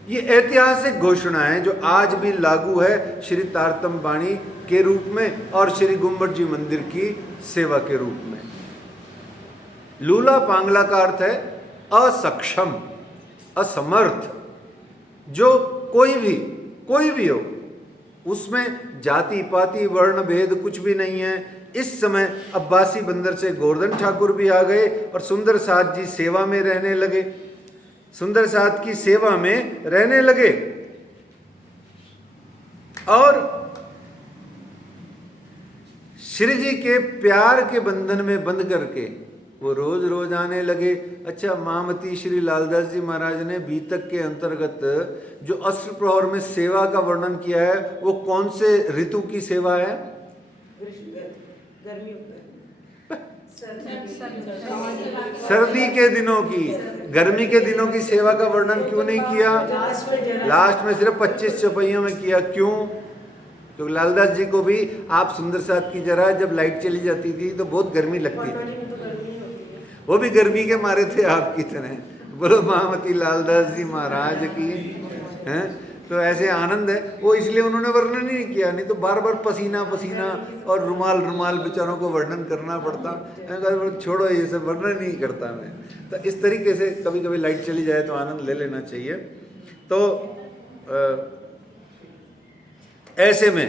ये ऐतिहासिक घोषणा है जो आज भी लागू है श्री तारतम बाणी के रूप में और श्री गुम्बद जी मंदिर की सेवा के रूप में। लूला पांगला का अर्थ है असक्षम, असमर्थ। जो कोई भी हो, उसमें जाति पाति वर्ण भेद कुछ भी नहीं है। इस समय अब्बासी बंदर से गोवर्धन ठाकुर भी आ गए और सुंदर साथ जी सेवा में रहने लगे, सुंदर साथ की सेवा में रहने लगे, और श्री जी के प्यार के बंधन में बंध करके वो रोज रोज आने लगे। अच्छा, महामती श्री लालदास जी महाराज ने बीतक के अंतर्गत जो अस्त्र प्रहर में सेवा का वर्णन किया है, वो कौन से ऋतु की सेवा है? सर्दी के दिनों की। गर्मी के दिनों की सेवा का वर्णन क्यों नहीं किया? लास्ट में सिर्फ 25 चौपाइयों में किया। क्यों? क्योंकि लालदास जी को भी आप सुंदर साथ की जरा जब लाइट चली जाती थी तो बहुत गर्मी लगती थी, वो भी गर्मी के मारे थे आपकी तरह। बोलो महामती लालदास जी महाराज की हैं। तो ऐसे आनंद है वो, इसलिए उन्होंने वर्णन ही नहीं किया, नहीं तो बार बार पसीना पसीना और रुमाल रुमाल बेचारों को वर्णन करना पड़ता। छोड़ो ये सब वर्णन नहीं करता मैं। तो इस तरीके से कभी कभी लाइट चली जाए तो आनंद ले लेना चाहिए। तो ऐसे में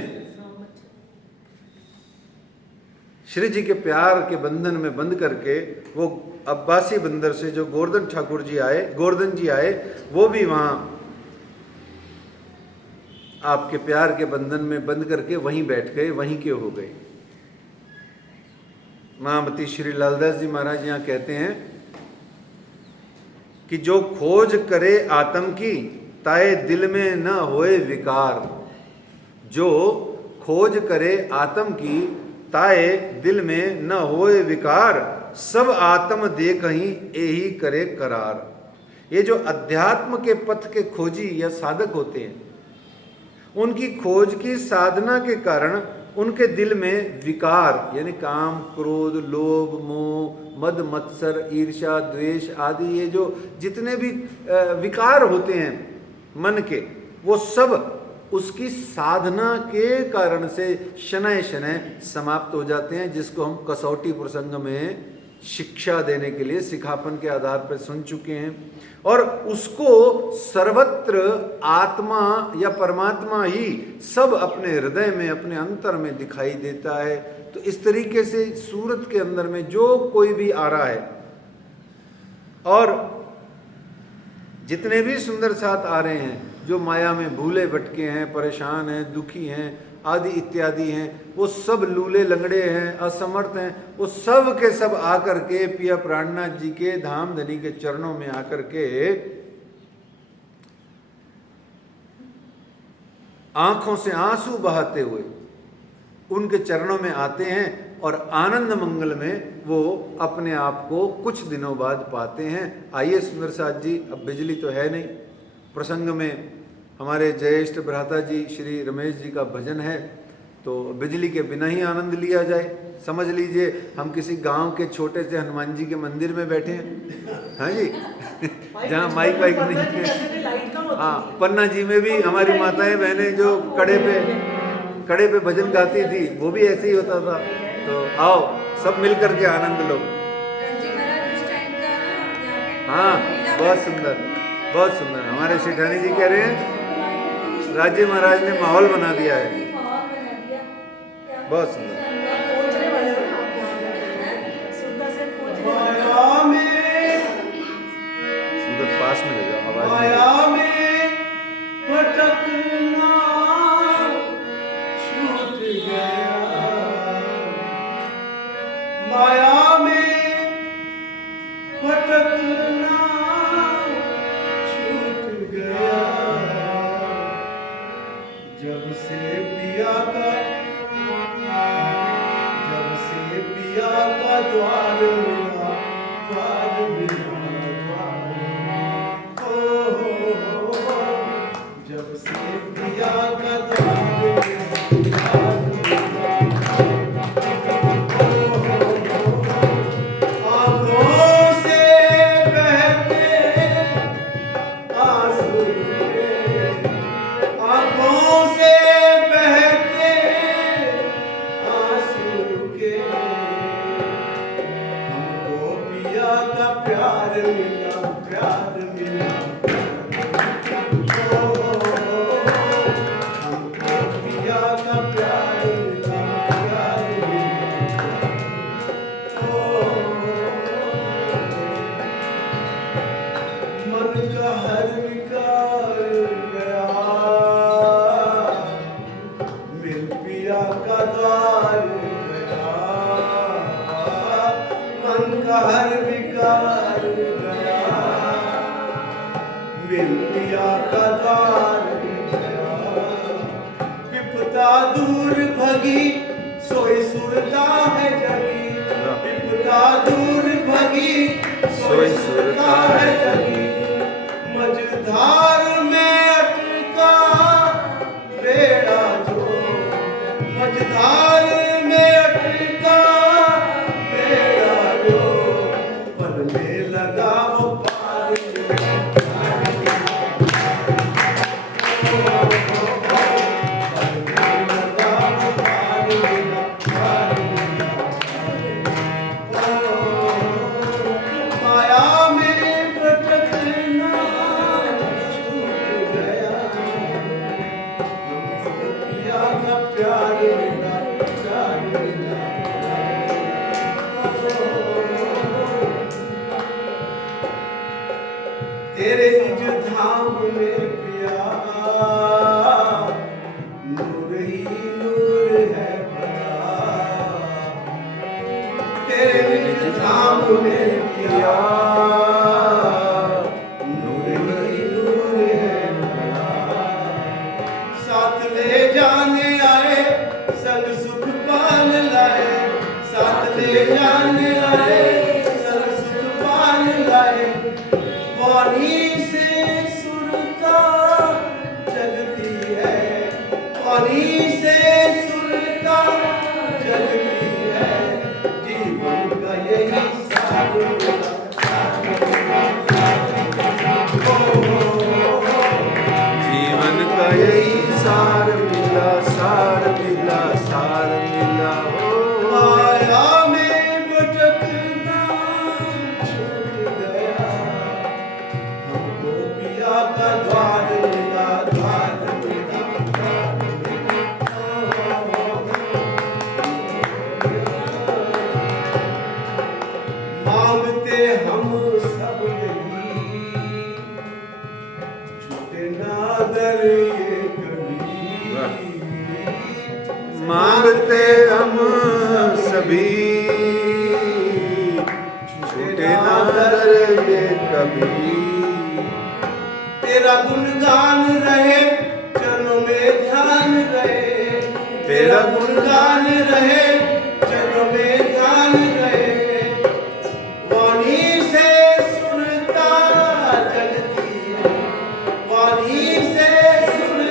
श्री जी के प्यार के बंधन में बंध करके वो अब्बासी बंदर से जो गोवर्धन ठाकुर जी आए, गोवर्धन जी आए, वो भी वहाँ आपके प्यार के बंधन में बंध करके वहीं बैठ गए, वहीं के हो गए। महामती श्री लालदास जी महाराज यहाँ कहते हैं कि जो खोज करे आत्म की, ताए दिल में न होए विकार। जो खोज करे आत्म की, ताए दिल में न होए विकार, सब आत्म देख ही यही करे करार। ये जो अध्यात्म के पथ के खोजी या साधक होते हैं, उनकी खोज की साधना के कारण उनके दिल में विकार यानी काम, क्रोध, लोभ, मोह, मद, मत्सर, ईर्ष्या, द्वेष आदि ये जो जितने भी विकार होते हैं मन के, वो सब उसकी साधना के कारण से शनय शनय समाप्त हो जाते हैं, जिसको हम कसौटी प्रसंग में शिक्षा देने के लिए सिखापन के आधार पर सुन चुके हैं। और उसको सर्वत्र आत्मा या परमात्मा ही सब अपने हृदय में, अपने अंतर में दिखाई देता है। तो इस तरीके से सूरत के अंदर में जो कोई भी आ रहा है, और जितने भी सुंदर साथ आ रहे हैं, जो माया में भूले भटके हैं, परेशान हैं, दुखी हैं आदि इत्यादि हैं, वो सब लूले लंगड़े हैं, असमर्थ हैं, वो सब के सब आकर के पिया प्राणनाथ जी के धाम धनी के चरणों में आकर के आंखों से आंसू बहाते हुए उनके चरणों में आते हैं, और आनंद मंगल में वो अपने आप को कुछ दिनों बाद पाते हैं। आइए सुंदर साथ जी, अब बिजली तो है नहीं, प्रसंग में हमारे ज्येष्ठ भ्राता जी श्री रमेश जी का भजन है, तो बिजली के बिना ही आनंद लिया जाए। समझ लीजिए हम किसी गांव के छोटे से हनुमान जी के मंदिर में बैठे हैं, हाँ जी। जहाँ माइक वाइक नहीं है। हाँ, पन्ना जी में भी हमारी माताएं बहनें जो कड़े पे भजन गाती थी, वो भी ऐसे ही होता था। तो आओ सब मिल करके आनंद लो। हाँ, बहुत सुंदर, बहुत सुंदर। हमारे सेठानी जी कह रहे हैं राजे महाराज ने माहौल बना दिया है, बहुत सुंदर। सुंदर पास में ले जाओ, आवाज माया में भटकना छूट गया, माया में भटकना छूट गया, जब से पिया का द्वार मिला, द्वार मिला, द्वार मिला, जब से पिया का द्वार मिला, आँखों से बहते आंसू के, आँखों से बहते आंसू के, हमको पिया का प्यार मिला, प्यार मिला, हमको पिया का प्यार मिला, प्यार मिला, मन का हर विकार गया, मिल पिया का द्वार गया, मन का हर विकार गया, मिल पिया का द्वार गया, विपदा दूर भगी सोई सुरता है जगी, विपदा दूर भगी सोई सुरता है जगी, मझधार में अटका बेड़ा जो, मझधार में अटका बेड़ा जो, पल में लगा वो पार, पल में लगा वो पार, माया में भटकना छूट गया, हमको पिया का प्यार मिला, प्यार मिला, तेरे निज धाम में पिया नूर ही नूर है भरा, तेरे निज धाम में पिया नूर ही नूर है भरा, साथ ले जाने आए संग सुख पाल लाए, साथ ले जाने आए संग सुख पाल लाए, वाणी से सुरता जगती है, वाणी से सुरता जगती है, जीवन का यही सार मिला, जीवन का यही सार मिला, सार मिला, सार मिला। माया में भटकना छूट गया, हमको पिया का द्वार मिला, द्वार मिला, द्वार मिला, मांगते हम सब यही, छूटे ना दर ये कभी, मांगते हम सभी, छूटे ना दर ये कभी, तेरा गुणगान रहे चरणों में ध्यान रहे, तेरा गुणगान रहे चरणों में ध्यान रहे, वाणी से सुरता जगती है, वाणी से सुरता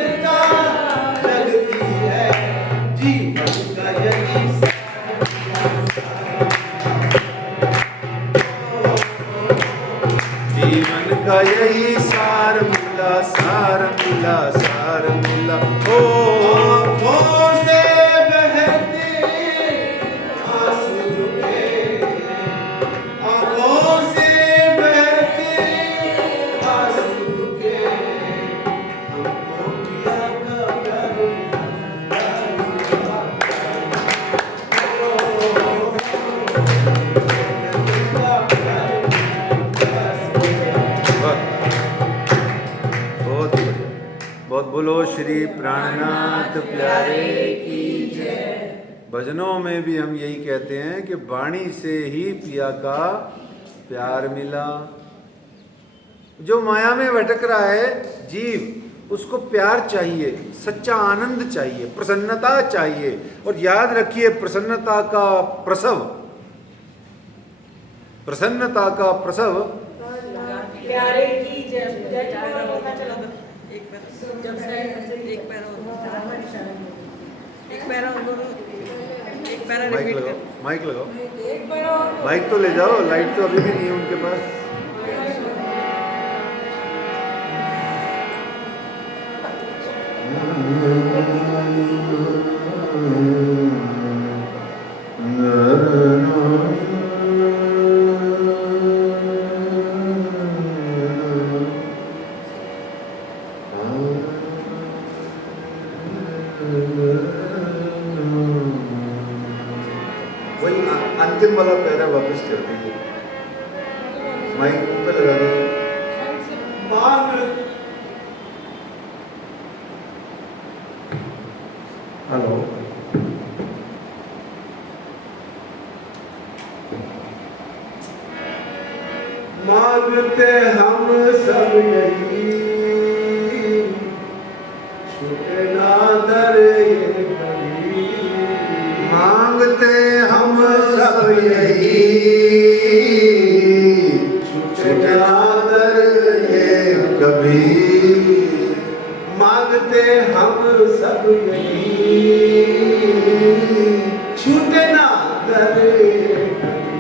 बहुत बोलो श्री प्राणनाथ प्यारे की जय। भजनों में भी हम यही कहते हैं कि वाणी से ही पिया का प्यार मिला। जो माया में भटक रहा है जीव, उसको प्यार चाहिए, सच्चा आनंद चाहिए, प्रसन्नता चाहिए। और याद रखिए, प्रसन्नता का प्रसव, प्रसन्नता का प्रसव प्यारे की जय। माइक लगाओ, माइक लगाओ, माइक तो ले जाओ, लाइट तो अभी भी नहीं है उनके पास। वही अंतिम वाला पैरा वापस कर दीजिए, माइक पे लगा दीजिए। मांग हेलो, मांगते हम सब यही, छूटे ना दर ये कभी। मांगते हम सब यही, छूटे ना दर ये कभी। मांगते हम सब यही, छूटे ना दर ये कभी।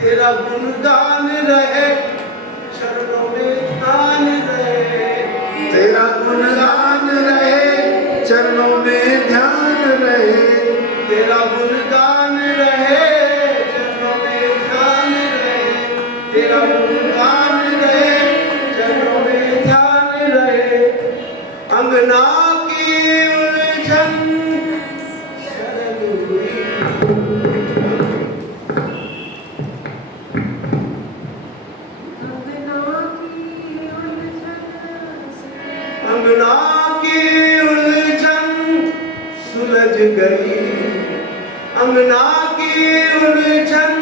तेरा गुणगान रहे, चरणों में ध्यान रहे। तेरा गुणगान रहे, चरणों में ध्यान रहे। तेरा गुणगान रहे, चरणों में ध्यान रहे। तेरा गुणगान रहे, चरणों में ध्यान रहे। अंगना की उलझन सरल हुई। अंगना की उलझन सुलझ गई। अंगना की उलझन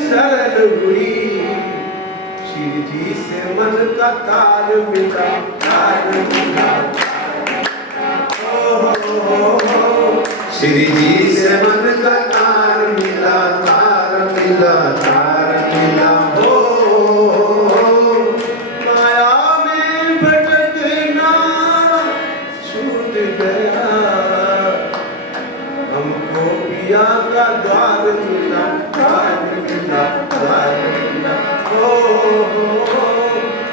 सरल हुई। शिव जी से मन का तार मिला, तार मिला। ओ हो। श्री जी से मन का तार मिला, तार मिला, तार मिला। हो माया में भटकना छूट गया। हमको पिया का द्वार मिला, द्वार मिला, द्वार मिला। हो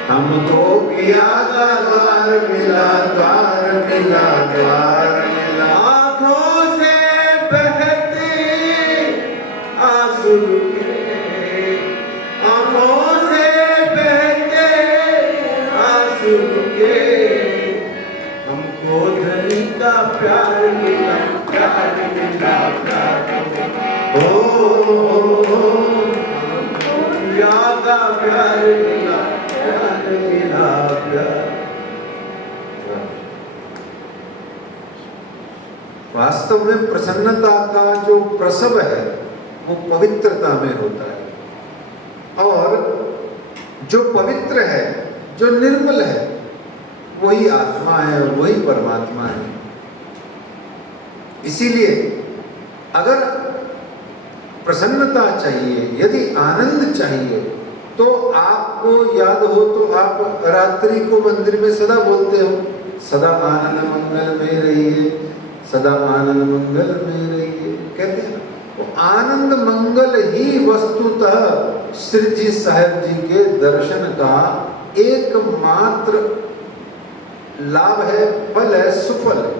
हमको पिया का द्वार मिला, द्वार मिला, द्वार मिला। आँखों से बहते आंसू रुके। आँखों से बहते आंसू रुके। हमको धनी का प्यार मिला, प्यार मिला, प्यार मिला। ओ पिया का प्यार मिला, प्यार मिला, प्यार। वास्तव में प्रसन्नता का जो प्रसव है वो पवित्रता में होता है। और जो पवित्र है, जो निर्मल है, वही आत्मा है और वही परमात्मा है। इसीलिए अगर प्रसन्नता चाहिए, यदि आनंद चाहिए, तो आपको याद हो तो आप रात्रि को मंदिर में सदा बोलते हो, सदा आनंद मंगल में रहिए, सदा आनंद मंगल में रहिए, कहते हैं। तो आनंद मंगल ही वस्तुतः श्री जी साहब जी के दर्शन का एकमात्र लाभ है, फल है, सुफल है।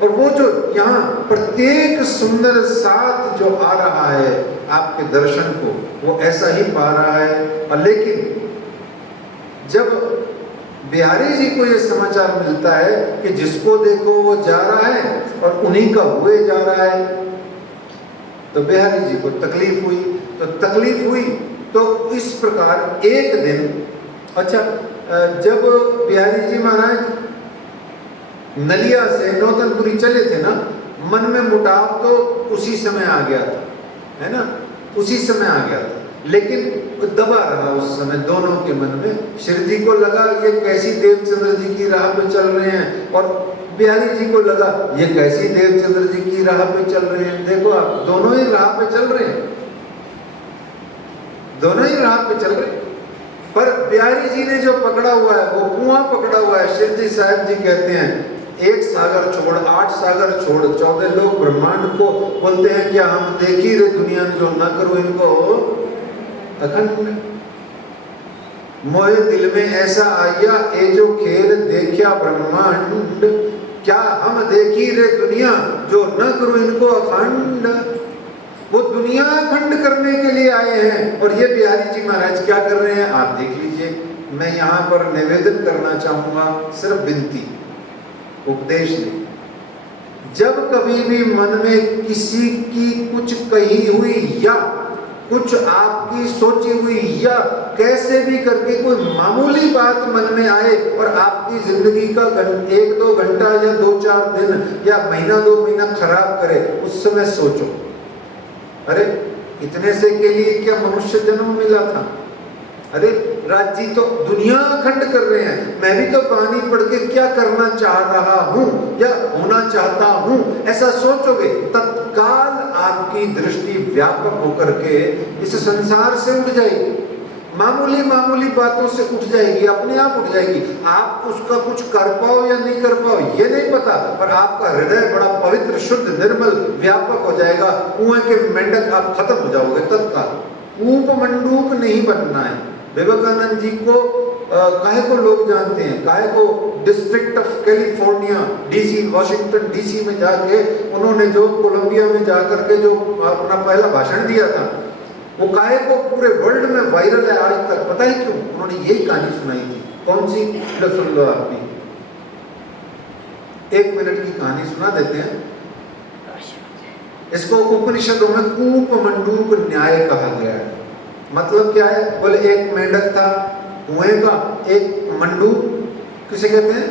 और वो जो यहाँ प्रत्येक सुंदर साथ जो आ रहा है आपके दर्शन को, वो ऐसा ही पा रहा है। और लेकिन जब बिहारी जी को ये समाचार मिलता है कि जिसको देखो वो जा रहा है और उन्हीं का हुए जा रहा है, तो बिहारी जी को तकलीफ हुई। तो तकलीफ हुई तो इस प्रकार एक दिन, अच्छा जब बिहारी जी महाराज नलिया से नौतनपुरी चले थे ना, मन में मुटाव तो उसी समय आ गया था, है ना, उसी समय आ गया था, लेकिन दबा रहा उस समय दोनों के मन में। श्री जी को लगा ये कैसी देवचंद्र जी की राह पे चल रहे हैं, और बिहारी जी को लगा ये कैसी देवचंद्र जी की राह पे चल रहे हैं। देखो आप, दोनों ही राह पे चल रहे हैं, दोनों ही राह पे चल रहे हैं, पर बिहारी जी ने जो पकड़ा हुआ है वो कुआं पकड़ा हुआ है। शिव जी साहब जी कहते हैं, एक सागर छोड़, 8 सागर छोड़, 14 लोग ब्रह्मांड को बोलते हैं क्या हम देखी रे दुनिया जो न करो इनको अखंड। मोहे दिल में ऐसा आया ए जो खेल देखा ब्रह्मांड, क्या हम देखी रे दुनिया जो न करो इनको अखंड। वो दुनिया अखंड करने के लिए आए हैं, और ये बिहारी जी महाराज क्या कर रहे हैं आप देख लीजिए। मैं यहाँ पर निवेदन करना चाहूंगा, सिर्फ विनती, उपदेश नहीं। जब कभी भी मन में किसी की कुछ कही हुई या कुछ आपकी सोची हुई या कैसे भी करके कोई मामूली बात मन में आए और आपकी जिंदगी का 1-2 घंटा या 2-4 दिन या महीना 2 महीना खराब करे, उस समय सोचो, अरे इतने से के लिए क्या मनुष्य जन्म मिला था। अरे राज जी तो दुनिया अखंड कर रहे हैं, मैं भी तो कहानी पढ़ के क्या करना चाह रहा हूं या होना चाहता हूं, ऐसा सोचोगे तत्काल आपकी दृष्टि व्यापक होकर के इस संसार से उठ जाएगी, मामूली मामूली बातों से उठ जाएगी, अपने आप उठ जाएगी। आप उसका कुछ कर पाओ या नहीं कर पाओ ये नहीं पता, पर आपका हृदय बड़ा पवित्र, शुद्ध, निर्मल, व्यापक हो जाएगा। कुएं के मेंढक आप खत्म हो जाओगे तत्काल। कूप मंडूक नहीं बनना है। विवेकानंद जी को काहे को लोग जानते हैं, काहे को district of California DC, Washington DC में जाके उन्होंने जो कोलंबिया में जाकर के जो अपना पहला भाषण दिया था, वो काहे को पूरे वर्ल्ड में वायरल है आज तक। पता है क्यों? उन्होंने यही कहानी सुनाई थी। कौन सी? सुन लो आपने, 1 मिनट की कहानी सुना देते हैं। इसको उपनिषदों में कूप मंडूक न्याय कहा गया है। मतलब क्या है? बोले एक मेंढक था कुएं का, एक मंडूक, किसे कहते हैं?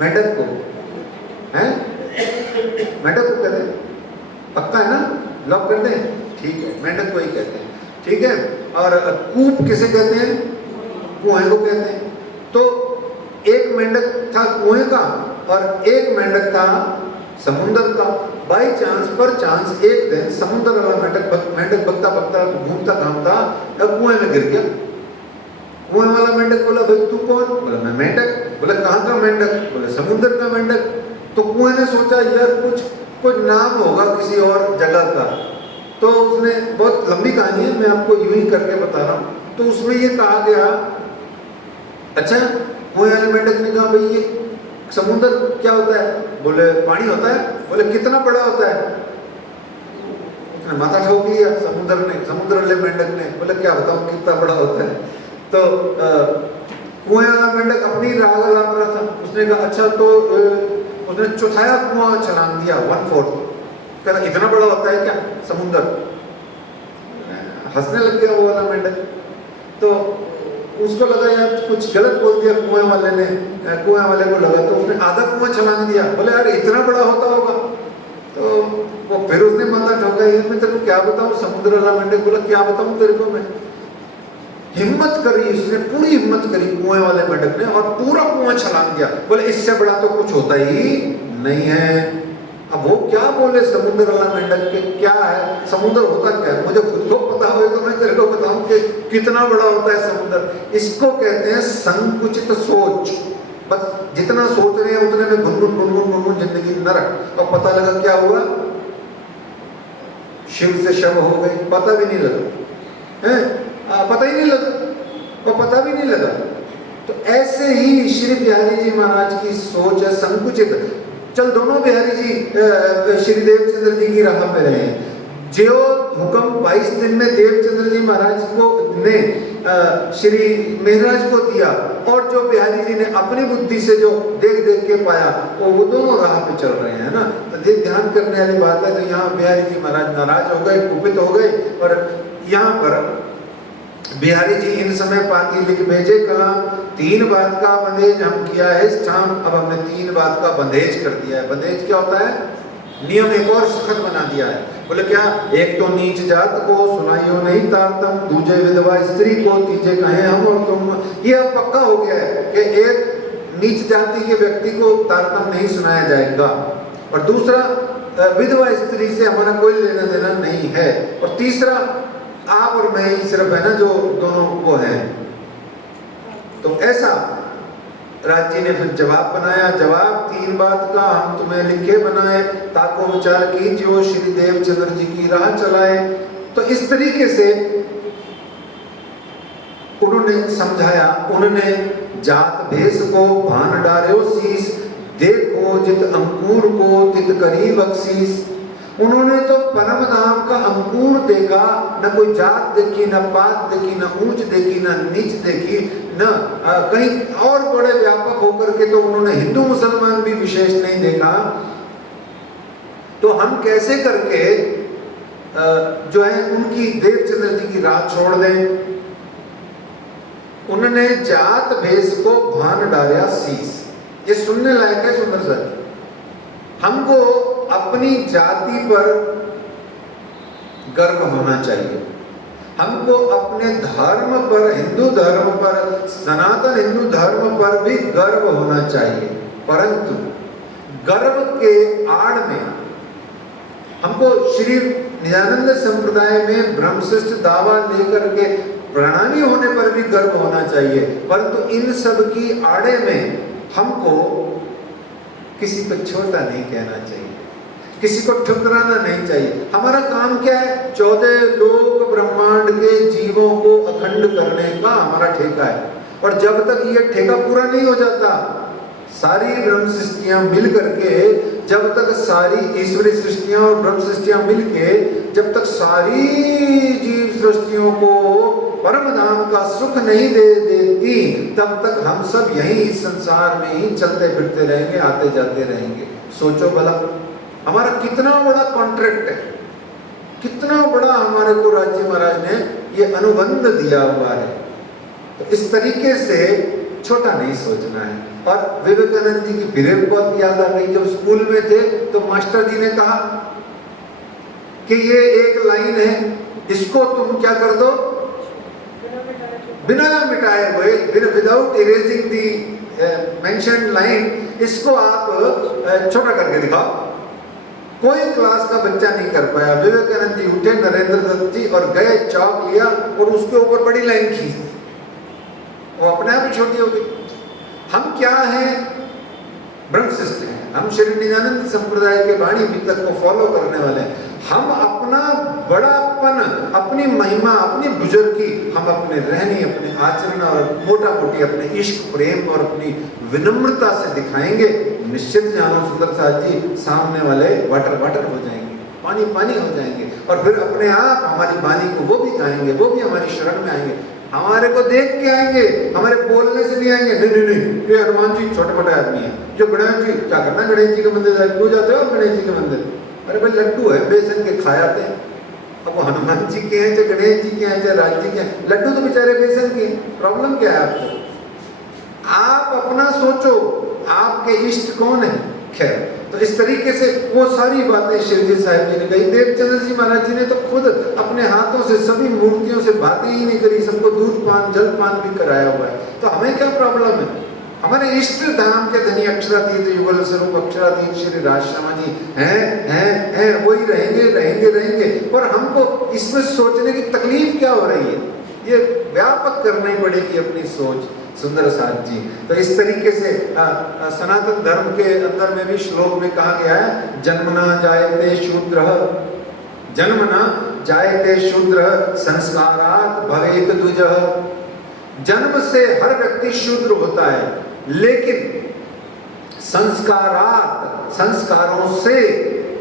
मेंढक को, हैं? मेंढक को कहते हैं, पक्का है ना? लॉक कर दें? ठीक है, मेंढक को ही कहते हैं, ठीक है। और कूप किसे कहते हैं? कुएं को कहते हैं। तो एक मेंढक था कुएं का और एक मेंढक था समुद्र का। बाई चांस, पर चांस एक दिन समुद्र वाला मेंढक बकता बकता घूमता घामता कुएं में गिर गया। कुएं वाला मेंढक बोला, भाई तू कौन? बोला मैं मेंढक। बोला कहाँ का मेंढक? बोले समुद्र का मेंढक। तो कुएं ने सोचा यार कुछ नाम होगा किसी और जगह का, तो उसने, बहुत लंबी कहानी है, मैं आपको यूं ही करके बता रहा हूँ। तो उसमें ये कहा गया, अच्छा, कुएं वाले मेंढक ने कहा भाई ये समुद्र क्या होता है? बोले पानी होता है। बोले कितना बड़ा होता है? उसने माथा ठोक लिया समुद्र वाले मेंढक ने। बोले क्या बताऊं कितना बड़ा होता है? तो कुएं वाला मेंढक अपनी राग लाप रहा था। उसने कहा अच्छा, तो उसने चौथाया कुआं छलांग दिया, 1/4। कहना इतना बड़ा होता है क्या समुद्र? हंसने लग गया वो वाला मेंढक। तो उसको लगा यार कुछ गलत बोल दिया कुएं वाले ने, कुएं वाले को लगा, तो उसने आधा कुआं छलांग दिया। बोले यार इतना बड़ा होता होगा। तो वो फिर उसने माथा ठोका, ये मैं तेरे को क्या बताऊं? समुद्र वाला मेंढक बोला क्या बताऊं तेरे को मैं? हिम्मत करी, उसने पूरी हिम्मत करी कुएं वाले मेंढक ने और पूरा कुआं छलांग दिया। बोले इससे बड़ा तो कुछ होता ही नहीं है। अब वो क्या बोले समुद्र वाला मेंढक के, क्या है समुद्र होता क्या है? मुझे खुद को पता हो तो मैं तेरे को बताऊं कि कितना बड़ा होता है समुद्र। इसको कहते हैं संकुचित सोच। बस जितना सोच रहे हैं उतने में गुनगुन जिंदगी नरक। तो पता लगा क्या हुआ? शिव से शव हो गए, पता भी नहीं लगा, है पता ही नहीं लगा, और पता भी नहीं लगा। तो ऐसे ही श्री बिहारी जी महाराज की सोच है संकुचित। चल दोनों बिहारी जी श्री देवचंद्र जी की राह पे रहे हैं। जो हुक्म 22 दिन में देवचंद्र जी महाराज को ने श्री मेहराज को दिया, और जो बिहारी जी ने अपनी बुद्धि से जो देख देख के पाया, वो दोनों राह पे चल रहे हैं ना। तो ये ध्यान करने वाली बात है। तो यहाँ बिहारी जी महाराज नाराज हो गए, कुपित हो गए, और यहाँ पर बिहारी जी इन समय पाती लिख भेजे कलाम, 3 बात का बंदेज हम किया है इस ठाम। अब हमने 3 बात का बंदेज कर दिया है। बंदेज क्या होता है? नियम एक और सख्त बना दिया है। बोले क्या? एक तो नीच जात को सुनाइयो नहीं तारतम, दूजे विधवा स्त्री को, तीजे कहे हम और तुम। ये अब पक्का हो गया है कि एक नीच जाति के व्यक्ति को तारतम नहीं सुनाया जाएगा, और दूसरा विधवा स्त्री से हमारा कोई लेना देना नहीं है, और तीसरा आप और मैं ही सिर्फ है ना जो दोनों वो हैं। तो ऐसा राज जी ने फिर जवाब बनाया। जवाब 3 बात का हम तुम्हें लिखे बनाए, ताको विचार कीजिए श्री देवचंद्र जी की राह चलाए। तो इस तरीके से उन्होंने समझाया। उन्होंने जात भेष को भान डार्यो शीस, देखो जित अंकुर को तित करी बख्शीस। उन्होंने तो परम धाम का अंकुर देखा, न कोई जात देखी, न पात देखी, न ऊंच देखी, न नीच देखी, न कहीं और बड़े व्यापक होकर के तो उन्होंने हिंदू मुसलमान भी विशेष नहीं देखा। तो हम कैसे करके जो है उनकी देवचंद्र जी की राह छोड़ दें? उन्होंने जात भेष को भान डालिया शीस। ये सुनने लायक है सुंदर सर। हमको अपनी जाति पर गर्व होना चाहिए, हमको अपने धर्म पर, हिंदू धर्म पर, सनातन हिंदू धर्म पर भी गर्व होना चाहिए। परंतु गर्व के आड़ में हमको श्री निजानंद संप्रदाय में ब्रह्मशिष्ट दावा लेकर के प्रणामी होने पर भी गर्व होना चाहिए। परंतु इन सब की आड़े में हमको किसी को छोटा नहीं कहना चाहिए, किसी को ठुकराना नहीं चाहिए। हमारा काम क्या है? 14 लोक ब्रह्मांड के जीवों को अखंड करने का हमारा ठेका है। और जब तक ये ठेका पूरा नहीं हो जाता, सारी ब्रह्म सृष्टियां मिल करके, जब तक सारी ईश्वरी सृष्टियां और ब्रह्म सृष्टियां मिलके जब तक सारी जीव सृष्टियों को परम धाम का सुख नहीं दे देती, तब तक हम सब यही इस संसार में ही चलते फिरते रहेंगे, आते जाते रहेंगे। सोचो भला हमारा कितना बड़ा कॉन्ट्रैक्ट है, कितना बड़ा हमारे को राज्य महाराज ने ये अनुबंध दिया हुआ है। तो इस तरीके से छोटा नहीं सोचना है। और विवेकानंद जी की फिर बहुत याद आ गई। जब स्कूल में थे तो मास्टर जी ने कहा कि ये एक लाइन है, इसको तुम क्या कर दो, बिना मिटाए हुए, विदाउट इरेजिंग दी मेंशन्ड लाइन, इसको आप छोटा करके दिखाओ। कोई क्लास का बच्चा नहीं कर पाया। विवेकानंद जी उठे, नरेंद्र दत्त जी, और गए, चौक लिया और उसके ऊपर बड़ी लाइन खींच दी, वो अपने आप ही छोटी हो गई। हम क्या हैं? ब्रह्मशिष्ट हैं। हम श्री निजानंद संप्रदाय के वाणी वितक को फॉलो करने वाले हैं। हम अपना बड़ापन, अपनी महिमा, अपनी बुजुर्गी हम अपने रहनी, अपने आचरण और मोटा मोटी अपने इश्क प्रेम और अपनी विनम्रता से दिखाएंगे। निश्चित जानो सुंदर साथ जी, सामने वाले वाटर वाटर हो जाएंगे, पानी पानी हो जाएंगे, और फिर अपने आप हमारी वाणी को वो भी गाएंगे, वो भी हमारी शरण में आएंगे, हमारे को देख के आएंगे, हमारे बोलने से नहीं आएंगे। नहीं नहीं नहीं, ये हनुमान जी छोटे मोटे आदमी है, जो गणेश जी क्या करना, गणेश जी के मंदिर जाए, क्यों जाते हो गणेश जी के मंदिर? अरे भाई लड्डू है बेसन के, खायाते हैं। अब वो हनुमान जी के हैं, चाहे गणेश जी के हैं, चाहे राज जी के हैं, लड्डू तो बेचारे बेसन के। प्रॉब्लम क्या है आपको? आप अपना सोचो, आपके इष्ट कौन है? खैर, तो इस तरीके से वो सारी बातें शिवजी साहिब जी ने कही। देवचंद्र जी महाराज जी ने तो खुद अपने हाथों से सभी मूर्तियों से बातें ही नहीं करी, सबको दूध पान जल पान भी कराया हुआ है। तो हमें क्या प्रॉब्लम है? हमारे इष्ट धाम के धनी अक्षरातीत युगल स्वरूप अक्षरातीत श्री राज शर्मा जी हैं, वही रहेंगे रहेंगे रहेंगे। और हमको इसमें सोचने की तकलीफ क्या हो रही है? ये व्यापक करनी पड़ेगी अपनी सोच। सुंदर साथ जी, तो इस तरीके से सनातन धर्म के अंदर में भी श्लोक में कहा गया है, जन्मना जायते शूद्र, जन्मना जायते शूद्र संस्कारात् भवेत द्विजः। जन्म से हर व्यक्ति शूद्र होता है, लेकिन संस्कारात्, संस्कारों से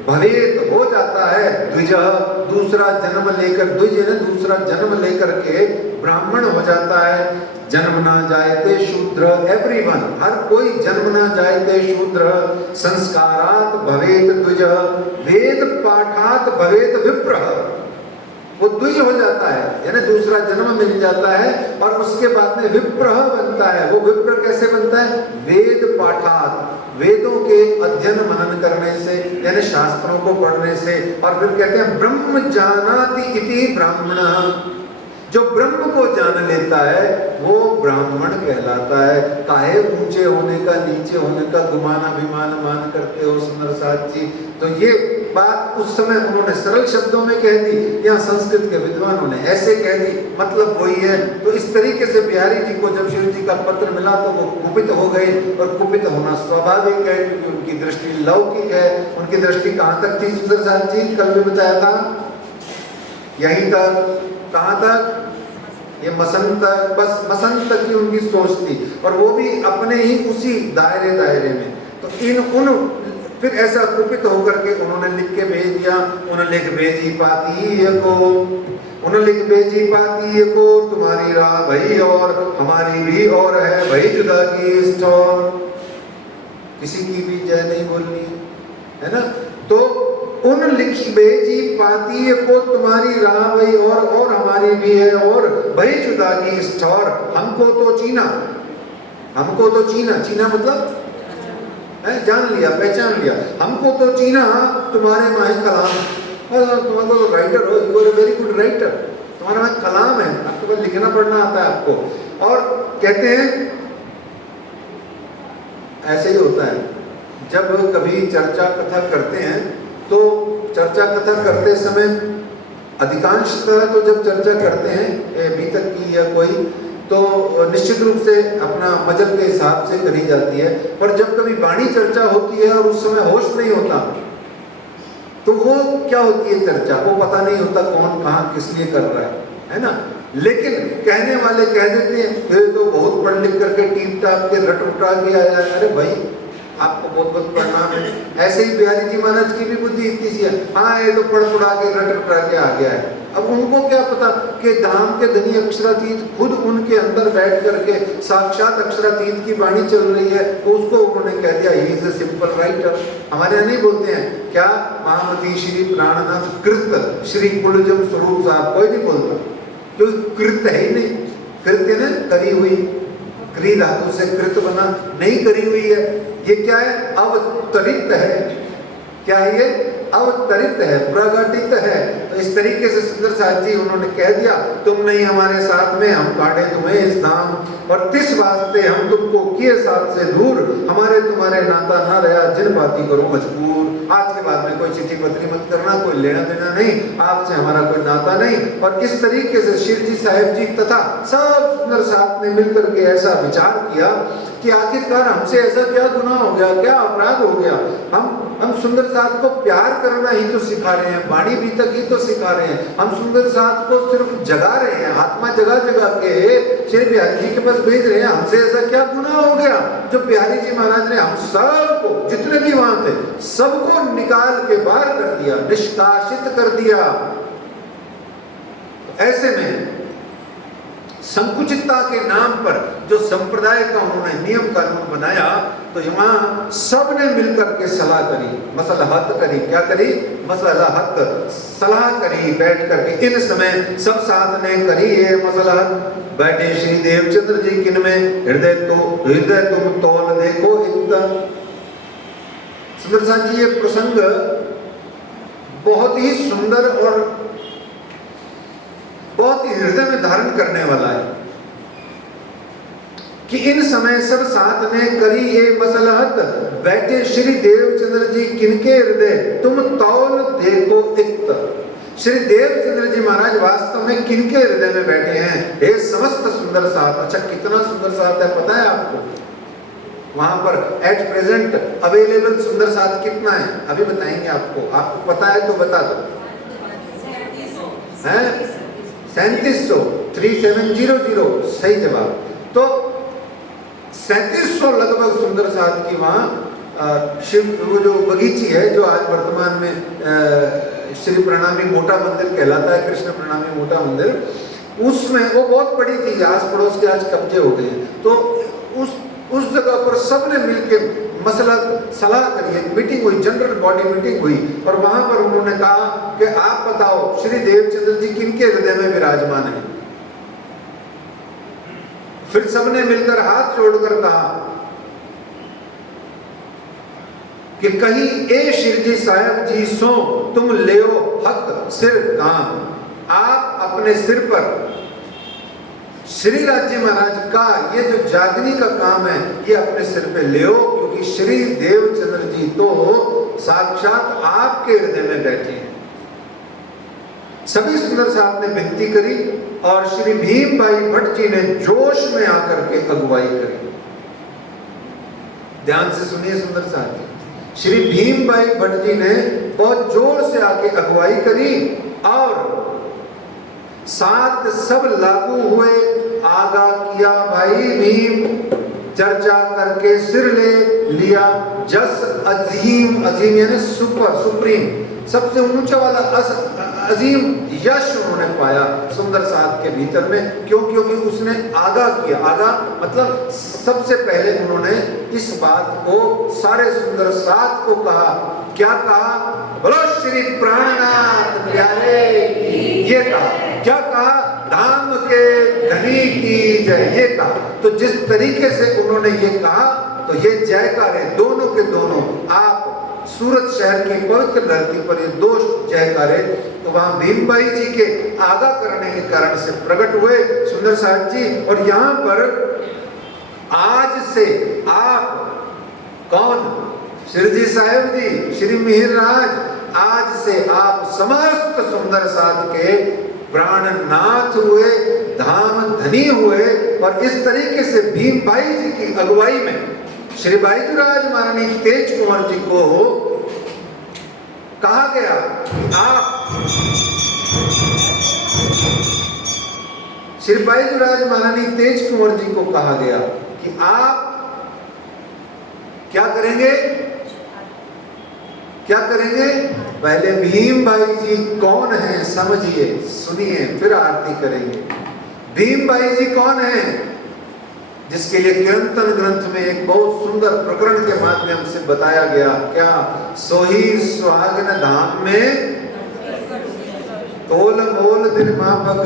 भवेत हो जाता है द्विजः, दूसरा जन्म लेकर, द्विज ने दूसरा जन्म लेकर के ब्राह्मण हो जाता है। जन्म ना जायते शूद्र, एवरीवन, हर कोई जन्म ना जायते शूद्र, संस्कारात् भवेत द्विजः, वेद पाठात् भवेत विप्रः। वो द्विज हो जाता है, यानी दूसरा जन्म मिल जाता है और उसके बाद में विप्र बनता है। वो विप्र कैसे बनता है? वेद पाठात, वेदों के अध्ययन मनन करने से, यानी शास्त्रों को पढ़ने से। और फिर कहते हैं ब्रह्म जानाति इति ब्राह्मण, जो ब्रह्म को जान लेता है वो ब्राह्मण कहलाता है। काहे ऊंचे होने का, नीचे होने का गुमान अभिमान मान करते हो सुंदर साथ जी? तो ये बात उस समय उन्होंने सरल शब्दों में कह दी, यहाँ संस्कृत के विद्वानों ने ऐसे कह दी, मतलब वही है। तो इस तरीके से बिहारी जी को जब शिव जी का पत्र मिला तो वो कुपित हो गए, और कुपित होना स्वाभाविक है क्योंकि उनकी दृष्टि लौकिक है। उनकी दृष्टि कहाँ तक थी सुंदर साथ जी? कल भी बताया था, यहीं तक। कहाँ तक? ये मसंत, बस मसंत की उनकी सोच थी, और वो भी अपने ही उसी दायरे में। तो फिर ऐसा कुपित होकर के उन्होंने लिख के भेज दिया, उन्होंने लिख भेजी पाती को, उन्होंने लिख भेजी पाती को, तुम्हारी राह भई और हमारी भी और है भई जुदा की स्टोर। किसी की भी जय नहीं बोलनी है ना। तो उन लिखी भेजी पाती को, तुम्हारी राह भई और हमारी भी है और भई जुदा की स्टोर। हमको तो चीना, हमको तो चीना, चीना मतलब जान लिया, पहचान लिया। हमको तो चीना तुम्हारे माहे कलाम, तुम तो राइटर हो, you are a very good writer, तुम्हारे माहे कलाम है, आपके पास लिखना पढ़ना आता है आपको। और कहते हैं ऐसे ही होता है, जब कभी चर्चा कथा करते हैं तो चर्चा कथा करते समय अधिकांशतः तो जब चर्चा करते हैं बीतक की या कोई, तो निश्चित रूप से अपना मजहब के हिसाब से करी जाती है। पर जब कभी वाणी चर्चा होती है और उस समय होश नहीं होता, तो वो क्या होती है चर्चा, वो पता नहीं होता कौन कहाँ किस लिए कर रहा है ना। लेकिन कहने वाले कह देते हैं, फिर तो बहुत पढ़ लिख करके टीप टाप के रट उठा के आया। अरे भाई आपको बहुत बहुत प्रणाम है। ऐसे ही बिहारी जी महाराज की भी बुद्धि इतनी सी है, हाँ ये तो पढ़ पढ़ा के रट उठा के आ गया है। अब उनको क्या पता कि धाम के धनी अक्षरातीत खुद उनके अंदर बैठ करके साक्षात अक्षरातीत की वाणी चल रही है, तो उसको उन्होंने कह दिया he is a simple writer. हमारे यहाँ नहीं बोलते हैं क्या, महामती श्री प्राणनाथ कृत श्री कुलजम स्वरूप साहब, कोई नहीं बोलता क्योंकि कृत है ही नहीं। कृत्य ने करी हुई, क्री धातु से कृत बना, नहीं करी हुई है। ये क्या है? अवतरित है। क्या है ये? अवतरित है, प्रगटित है। तो इस तरीके से सुंदर साथ जी उन्होंने कह दिया, तुम नहीं हमारे साथ में, हम काटे तुम्हें इस धाम, और तिस वास्ते हम तुमको किए साथ से दूर, हमारे तुम्हारे नाता ना रहा, जिन बाती करो मजबूर। आज के बाद में कोई चिट्ठी पत्री मत करना, कोई लेना देना नहीं, आपसे हमारा कोई नाता नहीं। और इस तरीके से शिव जी साहेब जी तथा सब सुंदर साथ ने मिलकर के ऐसा विचार किया कि आखिरकार हमसे ऐसा क्या गुनाह हो गया, क्या अपराध हो गया। हम सुंदर साथ को प्यार करना ही तो सिखा रहे हैं, वाणी भी तक ही तो सिखा रहे हैं। हम सुंदर साथ को सिर्फ जगा रहे हैं, आत्मा जगा जगा के श्री बिहारी जी के पास भेज रहे हैं। हमसे ऐसा क्या गुनाह हो गया जो बिहारी जी महाराज ने हम सबको, जितने भी वहां थे, सबको निकाल के बाहर कर दिया, निष्कासित कर दिया। ऐसे में संकुचितता के नाम पर जो संप्रदाय का उन्होंने नियम कानून बनाया, तो यहाँ सब ने मिलकर के सलाह करी, मसलहत करी। क्या करी? मसलहत, सलाह करी बैठ करके। इन समय सब साथ ने करी है मसलहत। बैठे श्री देवचंद्र जी किन में, हृदय तुम तौल देखो इतना। सुंदर साथ जी ये प्रसंग बहुत ही सुंदर और बहुत ही हृदय में धारण करने वाला है कि इन समय सब साथ ने करी ये मसलहत, बैठे श्री देवचंद्र जी किनके हृदय तुम तौल देखो इक्त। श्री देवचंद्र जी महाराज वास्तव में किनके हृदय में बैठे हैं? हे समस्त सुंदर साथ। अच्छा कितना सुंदर साथ है पता है आपको? वहां पर एट प्रेजेंट अवेलेबल सुंदर साथ कितना है अभी बताएंगे आपको। आपको पता है तो बता दो। 3700, 3700 सही जवाब। तो 3700 लगभग सुंदर साथ की वहाँ शिव, वो जो बगीची है जो आज वर्तमान में श्री प्रणामी मोटा मंदिर कहलाता है, कृष्ण प्रणामी मोटा मंदिर, उसमें वो बहुत बड़ी थी, आस पड़ोस के आज कब्जे हो गए। तो उस जगह पर सबने मिलके मसलत सलाह करी, एक मीटिंग हुई, जनरल बॉडी मीटिंग हुई, और वहां पर उन्होंने कहा कि आप बताओ श्री देवचंद्र जी किनके हृदय में विराजमान है। फिर सबने मिलकर हाथ जोड़कर कहा कि कहीं ए शिरजी साहब जी सो तुम लेओ हक सिर काम। आप अपने सिर पर श्री राज्य महाराज का ये जो जागनी का काम है ये अपने सिर पे लेओ, क्योंकि श्री देवचंद्र जी तो साक्षात आपके हृदय में बैठे हैं। सभी सुंदर साहब ने विनती करी और श्री भीम भाई भट्ट जी ने जोश में आकर के अगुवाई करी। ध्यान से सुनिए सुंदर साहब, श्री भीम भाई भट्ट जी ने बहुत जोर से आके अगुवाई करी और साथ सब लागू हुए, आगा किया भाई भीम, चर्चा करके सिर ले लिया जस अजीम, अजीम यानी सुपर सुप्रीम, सबसे ऊंचा वाला अजीम यश उन्होंने पाया सुंदर साथ के भीतर में। क्यों? क्योंकि उसने आगा किया। आगा मतलब सबसे पहले उन्होंने इस बात को सारे सुंदर साथ को कहा। क्या कहा? बोलो श्री प्राणनाथ प्यारे, ये कहा। क्या कहा? धाम के धनी की जय, ये कहा। तो जिस तरीके से उन्होंने ये कहा तो ये जयकारे दोनों के दोनों, आप सूरत शहर की पवित्र धरती पर ये दो जयकारे तो वहां भीम भाई जी के आगा करने के कारण से प्रकट हुए सुंदर साहब जी। और यहाँ पर आज से आप कौन? श्रीजी साहब जी, श्री मिहिर राज, आज से आप समस्त सुंदर साथ के प्राणनाथ हुए, धाम धनी हुए। और इस तरीके से भीम भाई जी की अगुवाई में श्री बाईजूराज महारानी तेज कुंवर जी को कहा गया आप, श्री बाईजूराज महारानी तेज कुंवर जी को कहा गया कि आप क्या करेंगे? क्या करेंगे? पहले भीम भाई जी कौन है समझिए, सुनिए, फिर आरती करेंगे। भीम भाई जी कौन है? जिसके लिए कीर्तन ग्रंथ में एक बहुत सुंदर प्रकरण के माध्यम से बताया गया। क्या? सोही सुहागन धाम में तोल मोल दिन मापक,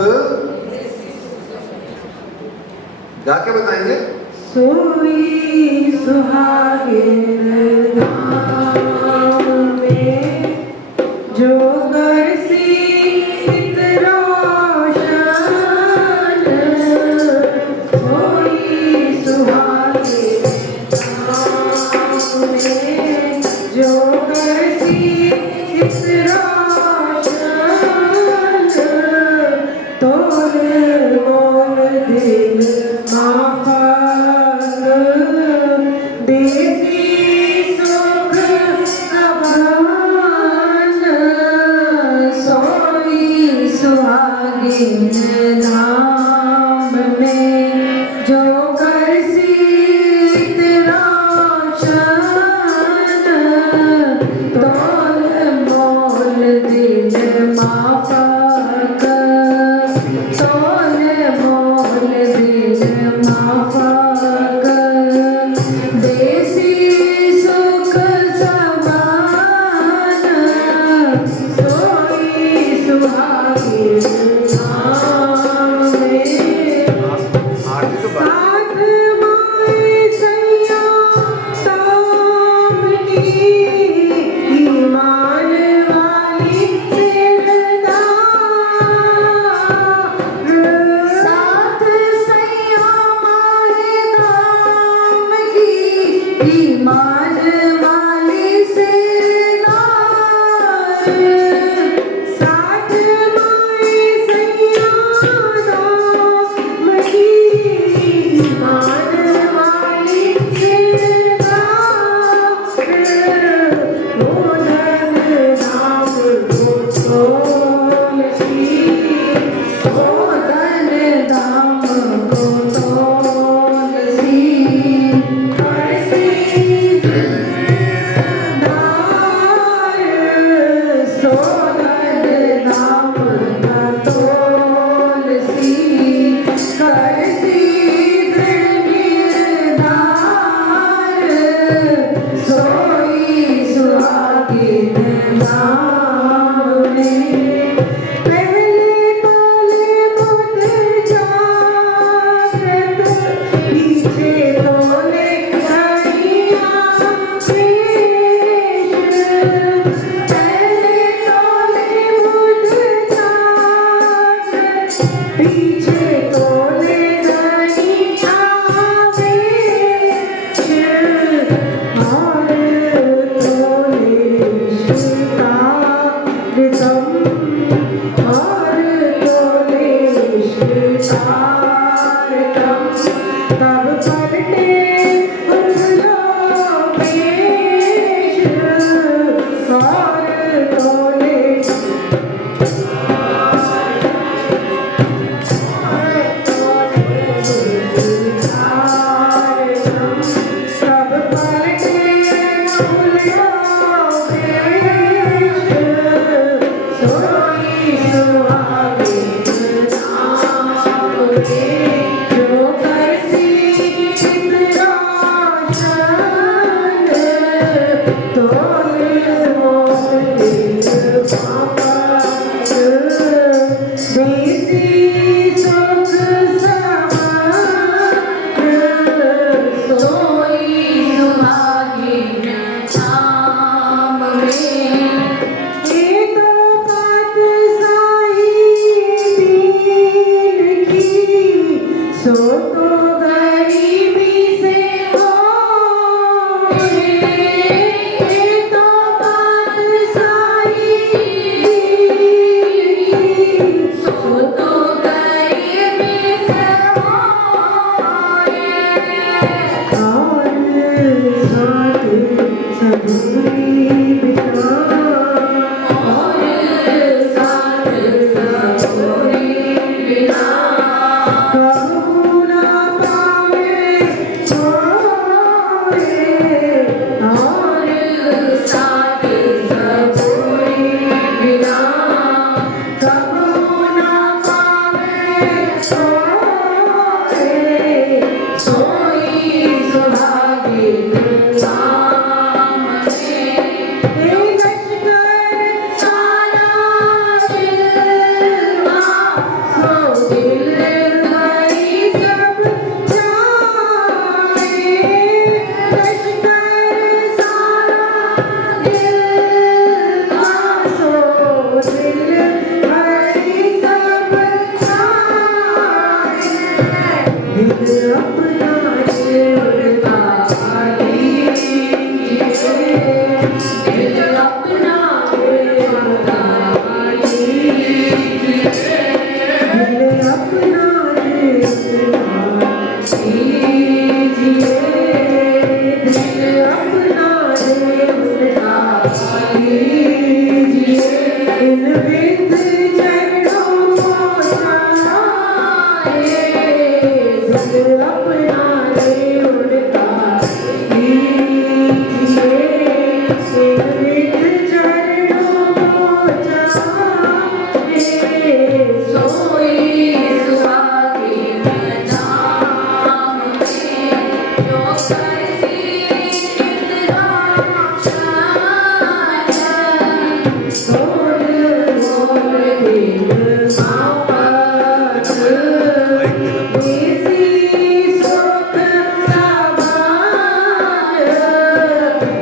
गा के बताएंगे। सोई सुहागिन धाम में जो करसी देसी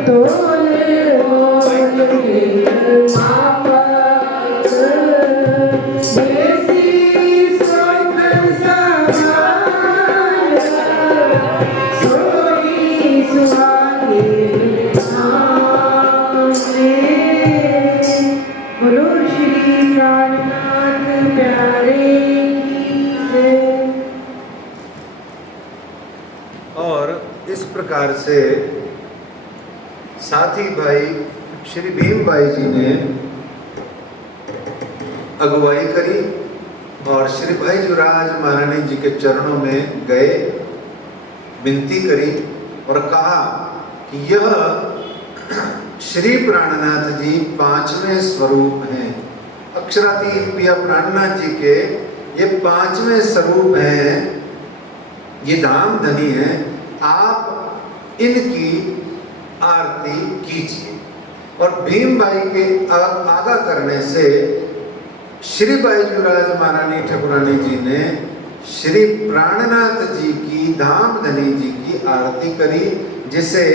तोल मोल मापक जैसी स्वप्न समान सोई सुहागिन सामने। बोलो श्री प्राणनाथ प्यारे की जय। और इस प्रकार से साथी भाई श्री भीम भाई जी ने अगुवाई करी और श्री भाई जुराज महारानी जी के चरणों में गए, विनती करी और कहा कि यह श्री प्राणनाथ जी पांचवें स्वरूप हैं। अक्षरातीत पिया प्राणनाथ जी के ये पांचवें स्वरूप हैं, ये धाम धनी हैं। आप इनकी आरती कीजिए। और भीम भाई के आगा करने से श्री बाईजुराज महारानी ठाकुरानी जी ने श्री प्राणनाथ जी की, धाम धनी जी की आरती करी, जिसे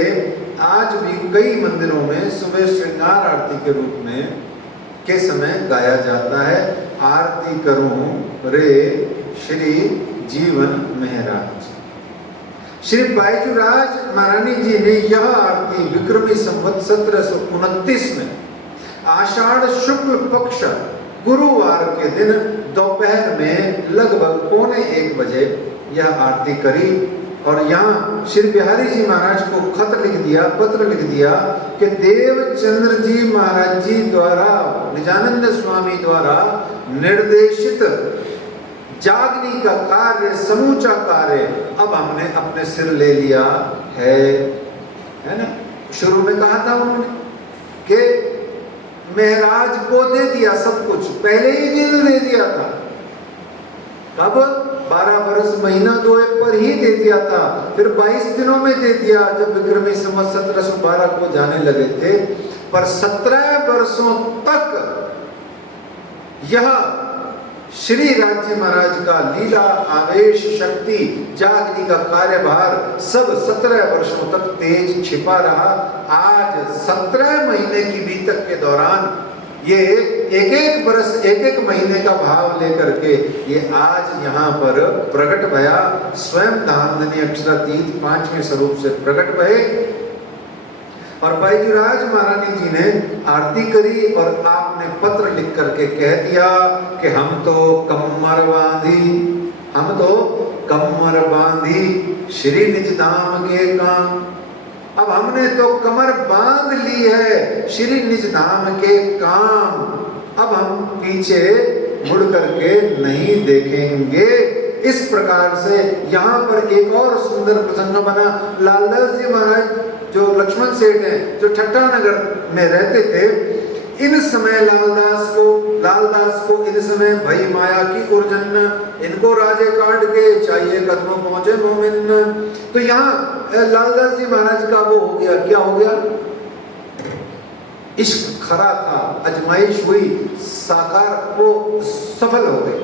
आज भी कई मंदिरों में सुबह श्रृंगार आरती के रूप में के समय गाया जाता है। आरती करूं रे श्री जीवन महराज। श्री बाईजुराज महारानी जी ने यह आरती विक्रमी संवत 1729 में आषाढ़ शुक्ल पक्ष गुरुवार के दिन दोपहर में लगभग 1:15 बजे यह आरती करी। और यहाँ श्री बिहारी जी महाराज को खत लिख दिया, पत्र लिख दिया कि देवचंद्र जी महाराज जी द्वारा, निजानंद स्वामी द्वारा निर्देशित जागनी का कार्य, समूचा कार्य अब हमने अपने सिर ले लिया है ना। शुरू में कहा था उन्होंने कि महराज को दे दिया सब कुछ, पहले ही दिन दे दिया था। कब? 12 वर्ष महीना 2 पर ही दे दिया था, फिर 22 दिनों में दे दिया जब विक्रमी संवत 1712 को जाने लगे थे। पर 17 वर्षों तक यह श्री राज्य महाराज का लीला, आवेश, शक्ति, जागनी का कार्यभार सब 17 वर्षों तक तेज छिपा रहा। आज 17 महीने की बीतक के दौरान ये एक बरस, एक महीने का भाव लेकर के ये आज यहाँ पर प्रकट भया। स्वयं धामधनी अक्षरातीत पांचवें स्वरूप से प्रकट भये। और बाईजुराज महारानी जी ने आरती करी और आपने पत्र लिख करके कह दिया कि हम तो कमर बांधी श्री निज धाम के काम। अब हमने तो कमर बांध ली है श्री निज धाम के काम। अब हम पीछे मुड़ करके नहीं देखेंगे। इस प्रकार से यहाँ पर एक और सुंदर प्रसंग बना। लालदास जी महाराज जो लक्ष्मण सेठ हैं, जो ठट्टा नगर में रहते थे, इन समय लालदास को इन समय भई माया की उर्जन, इनको राजे काट के चाहिए कदमों पहुंचे मोमिन। तो यहाँ लालदास जी महाराज का वो हो गया, क्या हो गया? इश्क खरा था, अजमाइश हुई, साकार वो सफल हो गए।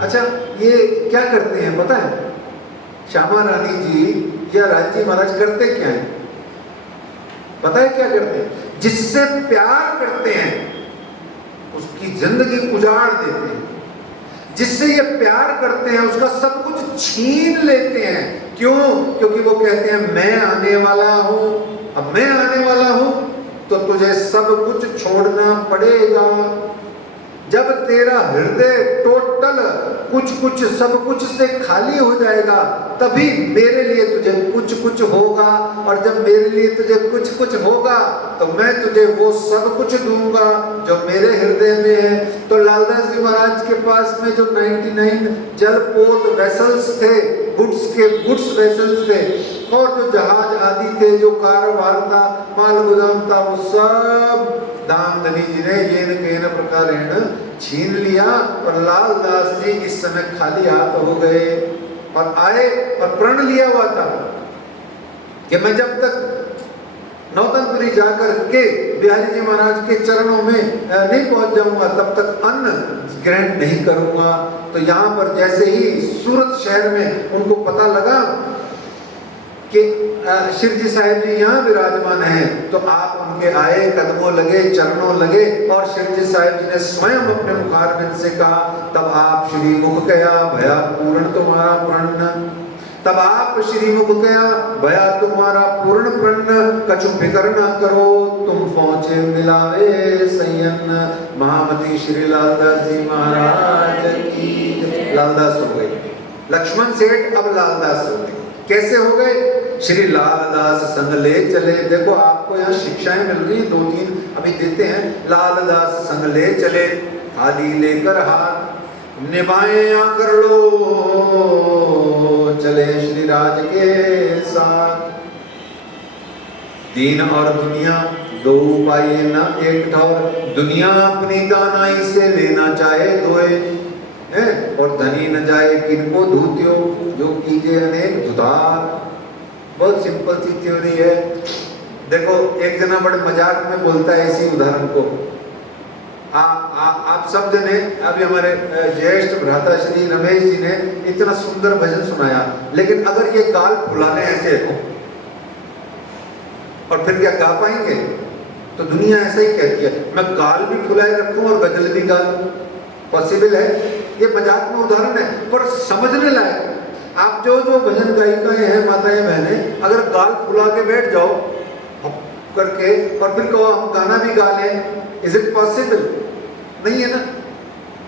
अच्छा, ये क्या करते हैं पता है? श्यामा रानी जी या राजी महाराज करते क्या है पता है? क्या करते हैं? जिससे प्यार करते हैं उसकी जिंदगी उजाड़ देते हैं। जिससे ये प्यार करते हैं उसका सब कुछ छीन लेते हैं। क्यों? क्योंकि वो कहते हैं मैं आने वाला हूं। अब मैं आने वाला हूं तो तुझे सब कुछ छोड़ना पड़ेगा। जब तेरा हृदय टोटल कुछ सब कुछ से खाली हो जाएगा, तभी मेरे लिए तुझे कुछ होगा। और जब मेरे लिए तुझे कुछ होगा तो मैं तुझे वो सब कुछ दूंगा जो मेरे हृदय में है। तो लालदास जी महाराज के पास में जो 99 जलपोत वेसल्स थे, गुड्स वेसल्स थे, और जो जहाज आदि थे, जो कारोबार था, माल गोदाम था, वो सब धामधनी जी ने येन प्रकारेण छीन लिया। और लालदास जी इस समय खाली हाथ हो गए और आए और प्रण लिया हुआ था कि मैं जब तक नौतनपुरी जाकर के बिहारी जी महाराज के चरणों में नहीं पहुंच जाऊंगा तब तक अन्न ग्रहण नहीं करूंगा। तो यहाँ पर जैसे ही सूरत शहर में उनको पता लगा कि शिव जी साहिब जी यहाँ विराजमान हैं, तो आप उनके आए, कदमों लगे, चरणों लगे और शिव जी साहिब जी ने स्वयं अपने मुखारविंद से कहा, तब आप श्री मुख कया भया पूर्ण तुम्हारा प्रण, तब आप श्री मुख कया भया तुम्हारा पूर्ण प्रण, कछु फिकर न करो तुम पहुंचे मिलावे सयन। महामती श्री लालदास जी महाराज की। लालदास हो गए, लक्ष्मण सेठ अब लालदास हो गए। कैसे हो गए? श्री लालदास संग ले चले। देखो आपको यहाँ शिक्षाएं मिल रही, 2-3 अभी देते हैं। लालदास संग ले चले, थाली लेकर हाथ निभाए या कर लो, चले श्री राज के साथ। दीन और दुनिया दो पाए न एक ठौर, दुनिया अपनी दानाई से लेना चाहे दोए, और धनी न जाए किनको धूत्यो, जो कीजे अनेक धुधार। बहुत सिंपल सी थ्योरी है। देखो एक जना बड़े मजाक में बोलता है इसी उदाहरण को। आप सब जने, अभी हमारे ज्येष्ठ भ्राता श्री रमेश जी ने इतना सुंदर भजन सुनाया, लेकिन अगर ये गाल फुलाने ऐसे और फिर क्या गा पाएंगे? तो दुनिया ऐसा ही कहती है, मैं गाल भी फुलाए रखूं और गजल भी गा दूं। पॉसिबल है? ये मजाक में उदाहरण है, पर समझने लायक। आप जो जो भजन गायिकाएं हैं, माताएं बहनें, अगर गाल फुला के बैठ जाओ करके और फिर कहो हम गाना भी गा लें, इज इट पॉसिबल? नहीं है ना,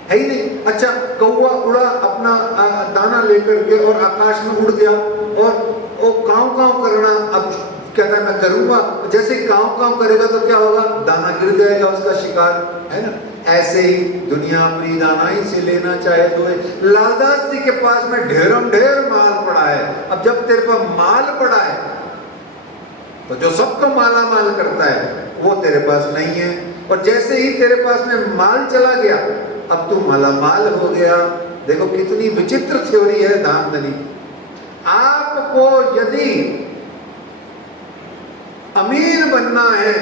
है ही नहीं। अच्छा, कौवा उड़ा अपना दाना लेकर के और आकाश में उड़ गया और वो काव काव करना अब कहता है मैं करूंगा। जैसे काव काव करेगा तो क्या होगा? दाना गिर जाएगा उसका शिकार, है ना। ऐसे ही दुनिया अपनी दानाई से लेना चाहे तो। लालदास जी के पास में ढेरों ढेर माल पड़ा है। अब जब तेरे पास माल पड़ा है तो जो सबको माला माल करता है वो तेरे पास नहीं है, और जैसे ही तेरे पास में माल चला गया अब तू माला माल हो गया। देखो कितनी विचित्र थ्योरी है धामधनी। आपको यदि अमीर बनना है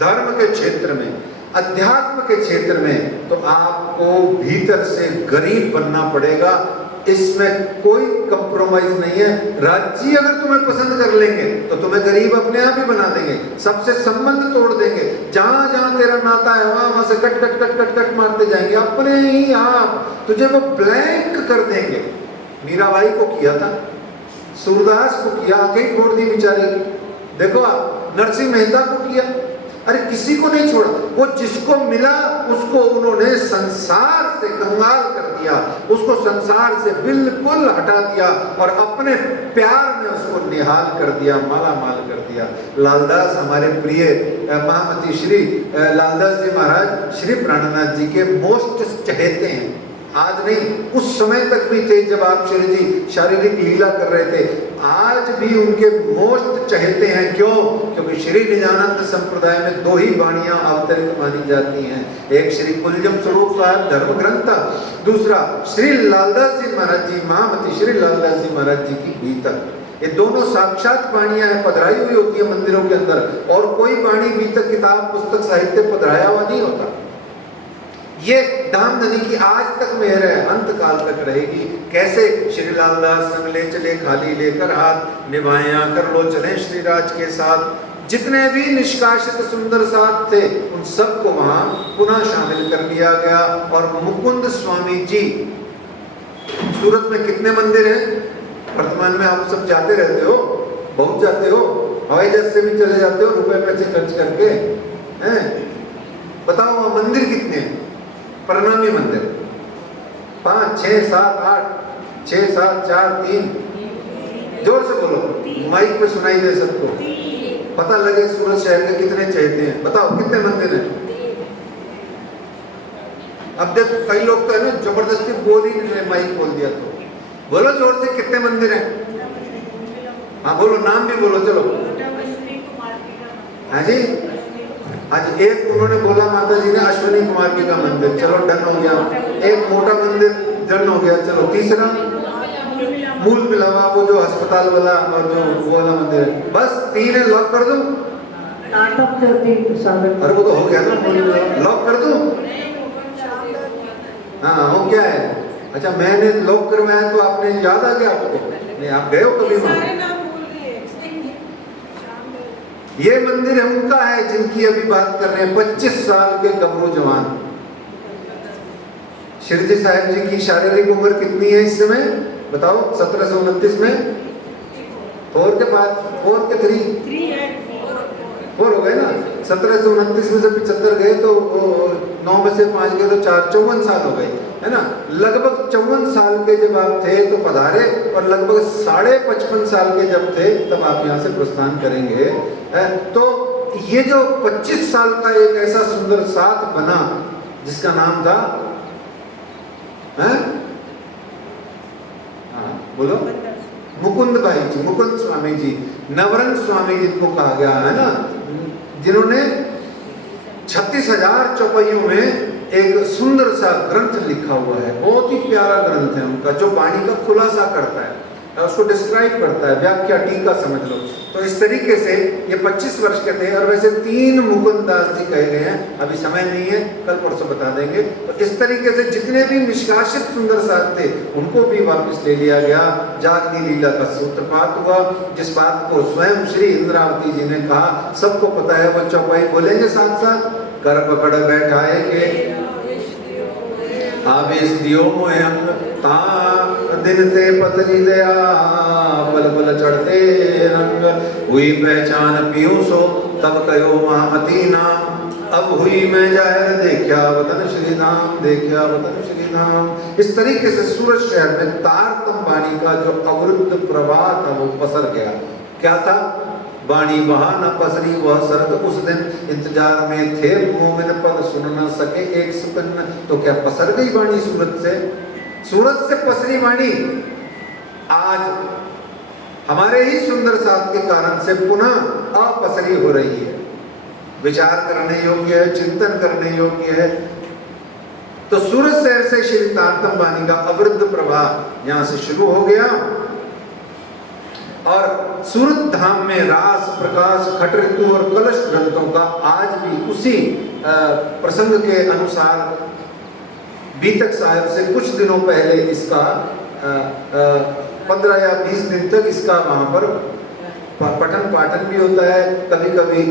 धर्म के क्षेत्र में, अध्यात्म के क्षेत्र में, तो आपको भीतर से गरीब बनना पड़ेगा। इसमें कोई कंप्रोमाइज नहीं है। राज्य अगर तुम्हें पसंद कर लेंगे तो तुम्हें गरीब अपने आप ही बना देंगे, सबसे संबंध तोड़ देंगे। जहां जहां तेरा नाता है वहां से cut cut cut cut cut मारते जाएंगे, अपने ही आप तुझे वो ब्लैंक कर देंगे। मीराबाई को किया था, सूरदास को किया, आंखें छोड़ दी बेचारी। देखो आप नरसिंह मेहता को किया, अरे किसी को नहीं छोड़ा। वो जिसको मिला उसको उन्होंने संसार से कंगाल कर दिया, उसको संसार से बिल्कुल हटा दिया और अपने प्यार में उसको निहाल कर दिया, माला माल कर दिया। लालदास हमारे प्रिय महामती श्री लालदास जी महाराज श्री प्राणनाथ जी के मोस्ट चहेते हैं। आज नहीं, उस समय तक भी थे जब आप श्री जी शारीरिक लीला कर रहे थे। आज भी उनके मोस्ट चहेते हैं। क्यों? क्योंकि श्री निजानंद संप्रदाय में 2 ही वाणियां अवतरित मानी जाती हैं। एक श्री कुलजम स्वरूप साहब धर्म ग्रंथ, दूसरा श्री लालदास जी महाराज जी, महामती श्री लालदास जी महाराज जी की बीतक। ये दोनों साक्षात वाणियां हैं, पधराई हुई होती है मंदिरों के अंदर, और कोई वाणी बीतक किताब पुस्तक साहित्य पधराया हुआ नहीं होता। ये धामधनी की आज तक मेहर है, अंत काल तक रहेगी। कैसे? श्री लालदास संग ले चले, खाली लेकर हाथ निभाया कर लो, चले श्री राज के साथ। जितने भी निष्कासित सुंदर साथ थे उन सबको वहां पुनः शामिल कर लिया गया। और मुकुंद स्वामी जी, सूरत में कितने मंदिर हैं? वर्तमान में आप सब जाते रहते हो, बहुत जाते हो, हवाई जहाज से भी चले जाते हो रुपए पैसे खर्च करके, हैं? बताओ वहां मंदिर कितने हैं? प्रणामी मंदिर 5, 6, 7, 8, 6, 7, 4, 3, जोर से बोलो, माइक पे सुनाई दे सबको, पता लगे सूरत शहर के कितने चहेते हैं। बताओ कितने मंदिर हैं? अब देखो कई लोग तो है ना जबरदस्ती बोल ही नहीं रहे, माइक बोल दिया तो बोलो जोर से, कितने मंदिर हैं? हाँ बोलो, नाम भी बोलो, चलो। हाँ जी, आज एक उन्होंने बोला माता जी ने अश्विनी कुमार जी का मंदिर, चलो डन हो गया। एक मोटा मंदिर डन हो गया, चलो। तीसरा मूल मिलावा, वो जो अस्पताल वाला और जो वो वाला मंदिर है, बस 3 है। लॉक कर दूं? अरे वो तो हो गया ना, लॉक कर दूं? हाँ हो क्या है? अच्छा मैंने लॉक करवाया तो आपने याद आ गया आपको? नहीं आप गए हो कभी? ये मंदिर उनका है जिनकी अभी बात कर रहे हैं, 25 साल के गबरू जवान। श्री जी साहिब जी की शारीरिक उम्र कितनी है इस समय बताओ? 1729 में 4 के बाद 4 के 4 हो गए ना। 1729 में से 75 गए तो 9 में से 5 गए तो 4, 54 साल हो गए, है ना। लगभग 54 साल के जब आप थे तो पधारे, और लगभग 55.5 साल के जब थे तब आप यहाँ से प्रस्थान करेंगे। तो ये जो 25 साल का एक ऐसा सुंदर साथ बना जिसका नाम था, हाँ बोलो, मुकुंद भाई जी, मुकुंद स्वामी जी, नवरंग स्वामी जिनको कहा गया है ना, जिन्होंने 36,000 चौपाइयों में एक सुंदर सा ग्रंथ लिखा हुआ है। बहुत ही प्यारा ग्रंथ है उनका, जो वाणी का खुलासा करता है, उसको डिस्क्राइब करता है, व्याख्या टीका समझ लो। तो इस तरीके से ये 25 वर्ष के थे, और वैसे 3 मुकुंद दास जी कहे गए हैं, अभी समय नहीं है, कल परसों बता देंगे। तो इस तरीके से जितने भी निष्कासित सुंदर साथ थे उनको भी वापस ले लिया गया। जागनी लीला का सूत्रपात हुआ, जिस बात को स्वयं श्री इंद्रावती जी ने कहा, सबको पता है, वो चौपाई बोलेंगे साथ साथ, कर पकड़ बैठाए के आवेश दियो मोहे अंग, ता दिन ते पतरी दया, बल बल चढ़ते रंग, हुई पहचान पियो सो, तब कयो महामती नाम, अब हुई मैं जाहिर देखा वतन श्री धाम, देखा वतन श्री धाम। इस तरीके से सूरत शहर में तारतम वाणी का जो अवरुद्ध प्रवाह था वो पसर गया। क्या था? वाणी बहा न पसरी वह शरद उस दिन, इंतजार में थे मोमिन पद सुन न सके एक सुकन। तो क्या पसर गई वाणी सूरत से? सूरत से पसरी वाणी आज हमारे ही सुंदर साथ के कारण से पुनः अपसरी हो रही है। विचार करने योग्य है, चिंतन करने योग्य है। तो सूरत शहर से श्री तारतम वाणी का अवरुद्ध प्रवाह यहां से शुरू हो गया, और सूरत धाम में रास, प्रकाश, खट ऋतु और कलश ग्रंथों का आज भी उसी प्रसंग के अनुसार बीतक साहब से कुछ दिनों पहले इसका 15 या 20 दिन तक इसका वहाँ पर पठन पाठन भी होता है। कभी कभी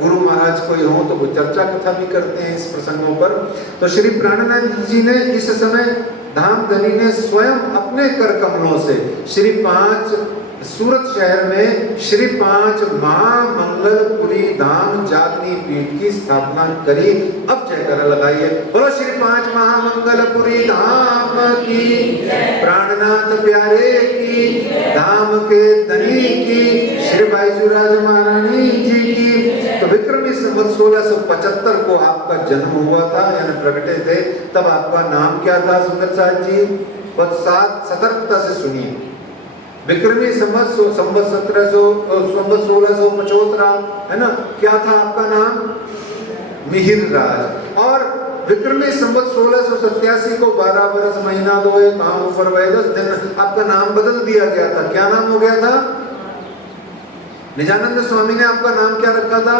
गुरु महाराज कोई हो तो वो चर्चा कथा भी करते हैं इस प्रसंगों पर। तो श्री प्राणानंद जी ने इस समय धामधनी ने स्वयं अपने कर कमलों से श्री 5 सूरत शहर में श्री 5 महामंगलपुरी धाम जागनी पीठ की स्थापना करी। अब जयकारा लगाइए, बोलो श्री 5 महामंगलपुरी धाम की, प्राणनाथ प्यारे की, धाम के धनी की, श्री बाईजूराज महारानी जी की। तो विक्रमी संवत 1675 को आपका जन्म हुआ था, यानी प्रगटे थे। तब आपका नाम क्या था सुंदर साहब जी? बस सतर्कता से सुनिए। विक्रमी संवत 1675 है ना, क्या था आपका नाम? मिहिर राज। और विक्रमी संवत 1687 को 12 वर्ष महीना 2 काम ऊपर 10 दिन आपका नाम बदल दिया गया था। क्या नाम हो गया था? निजानंद स्वामी ने आपका नाम क्या रखा था?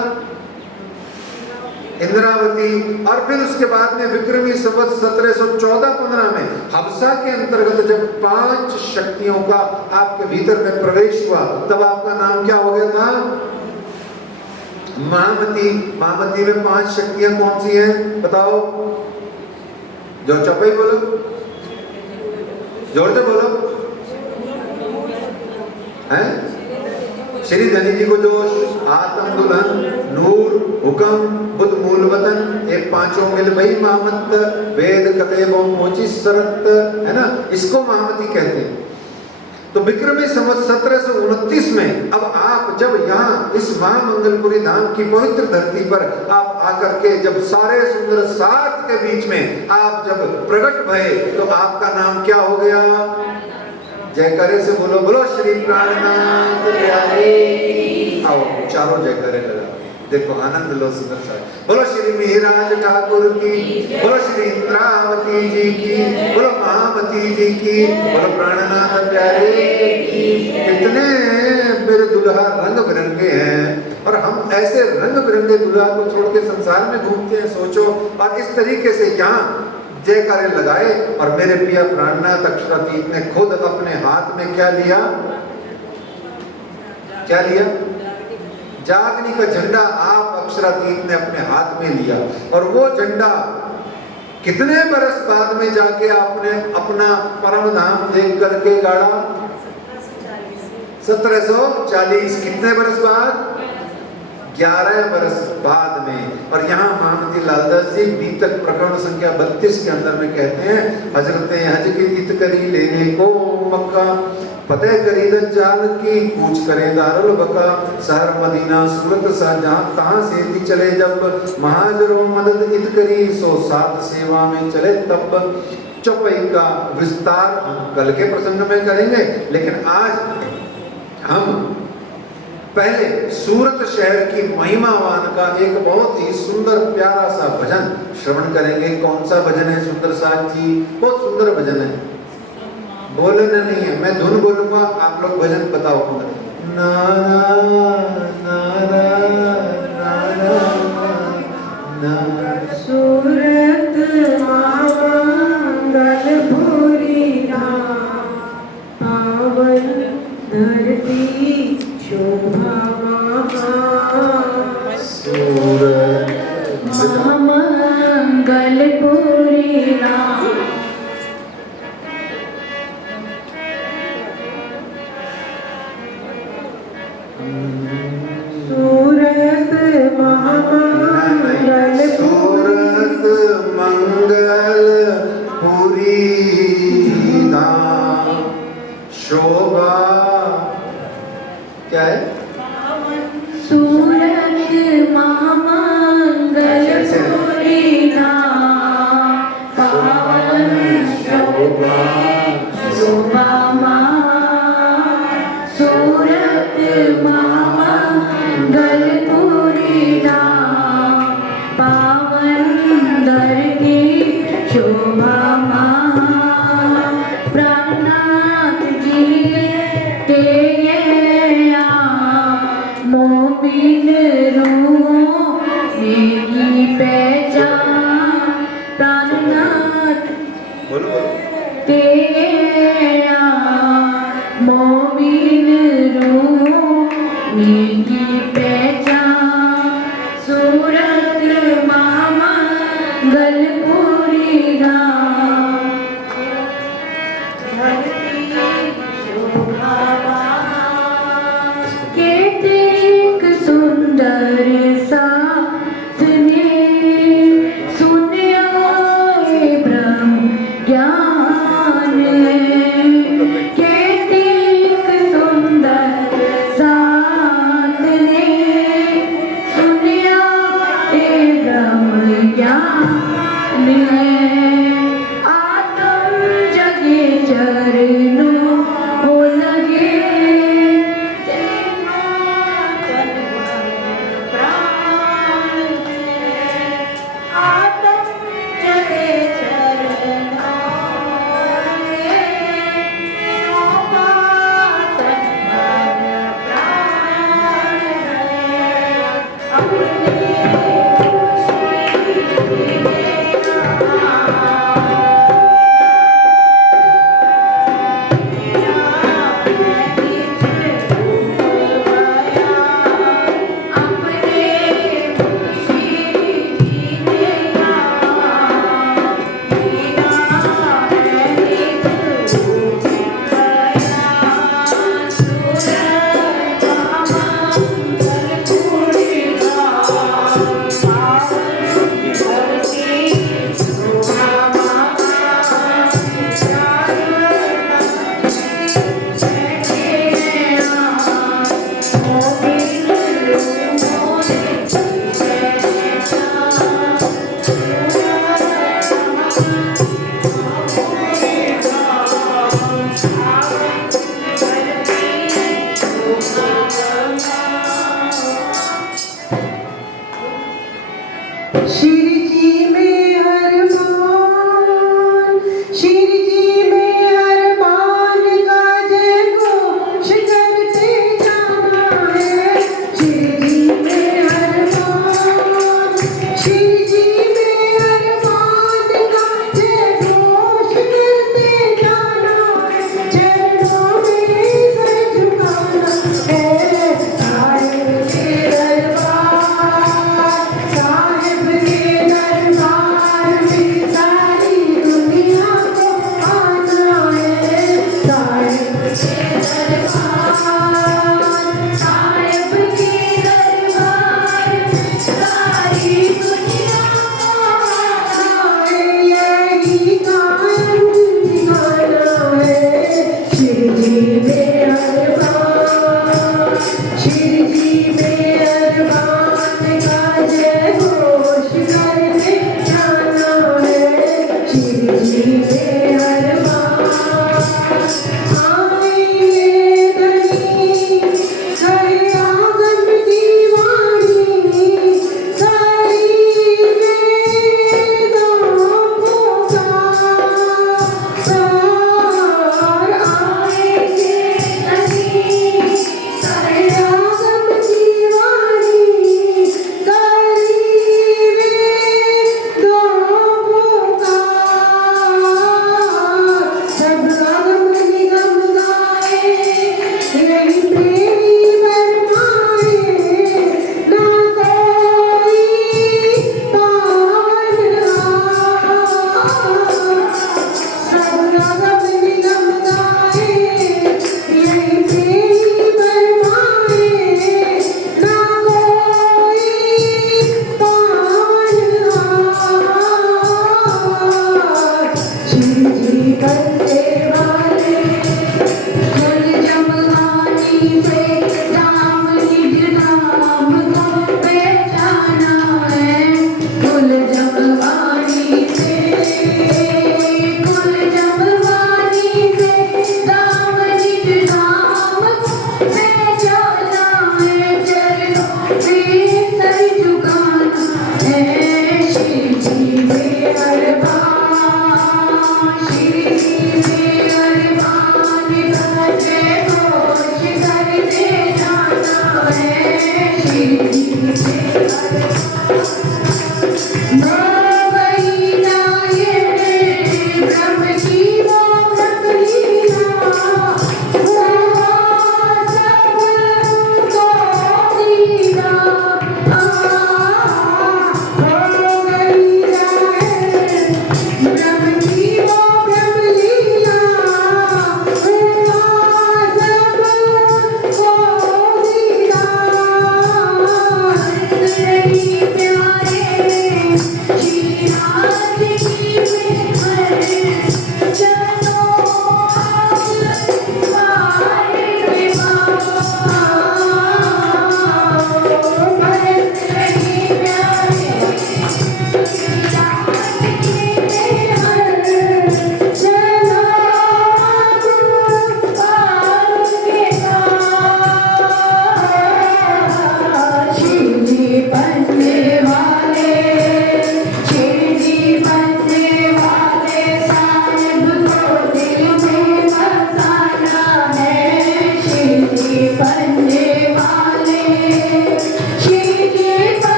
इंद्रावती। और फिर उसके बाद में विक्रमी संवत 1714-15 में हबसा के अंतर्गत जब 5 शक्तियों का आपके भीतर में प्रवेश हुआ, तब आपका नाम क्या हो गया था? महामती। महामती में 5 शक्तियां कौन सी हैं बताओ? जो चौपाई बोलो, जोर से बोलो। हैं? श्री धनी जी को जोश, आत्म दुल्हन, नूर, हुक्म, बुद्ध मूल वतन, एक 5 मिल भई महामत, वेद कते मोची सरत, है ना, इसको महामती कहते हैं। तो विक्रमी संवत 1729 में अब आप जब यहाँ इस महामंगलपुरी धाम की पवित्र धरती पर आप आकर के जब सारे सुंदर साथ के बीच में आप जब प्रकट भये, तो आपका नाम क्या हो गया? जयकारे से बोलो, बोलो श्री प्राणनाथ प्यारे। आओ चारों जयकारे लगा, देखो आनंद लो सुंदर साहब। बोलो श्री मिहिराज ठाकुर की, बोलो श्री इंद्रावती जी की, बोलो महामती जी की, बोलो प्राणनाथ प्यारे की। कितने मेरे दुल्हा रंग बिरंगे हैं, और हम ऐसे रंग बिरंगे दुल्हा को छोड़ के संसार में घूमते हैं, सोचो। और इस तरीके से यहाँ जयकारे लगाए, और मेरे प्रिय प्राणनाथ अक्षरातीत ने खुद अपने हाथ में क्या लिया? क्या लिया? जागनी का झंडा आप अक्षरातीत ने अपने हाथ में लिया, और वो झंडा कितने बरस बाद में जाके आपने अपना परम धाम देख करके गाड़ा? 1740। कितने बरस बाद? 11 बरस बाद में। और यहाँ महामती लालदास जी बीतक प्रकरण संख्या 32 के अंदर में कहते हैं, हजरत हज की इत करी लेने को मक्का, फतेह करी दज्जाल की कूच करे दारुल बका, शहर मदीना सूरत सा जहाँ तहाँ से थी चले जब, महाजरो मदद इत करी सो सात सेवा में चले तब। चौपाई का विस्तार हम कल के प्रसंग में करेंगे, लेकिन आज हम पहले सूरत शहर की महिमावान का एक बहुत ही सुंदर प्यारा सा भजन श्रवण करेंगे। कौन सा भजन है सुंदर साथ जी? बहुत सुंदर भजन है, बोलना नहीं है, मैं धुन बोलूंगा, आप लोग भजन बताओ। नारा नारा नारा नारा सूरत मंगल भूरी धाम, पावन धरती शोभा महा, सूरत मंगल भूरी धाम। सूरत महामंगल सूरत मंगल पुरी धाम, शोभा क्या है? सूरत महामंगल पुरी धाम, पावन शोभा शोभा महा, सूरत महामंगल पुरी धाम, पावन धरती शोभा महा। प्राणनाथ जी तेरे मोमिन रूहों मेरी पहचान, प्राणनाथ बोलो बोलो। तेरा मोमिन रूहों मेरी पहचान, सूरत मंगल पुरी धाम, धरती शोभा केतिक सुंदर साथ ने सुनिया ब्रह्म ज्ञान, केतिक सुंदर साथ ने सुनिया ब्रह्म ज्ञान, आत्म जगे चरणों हो लगे,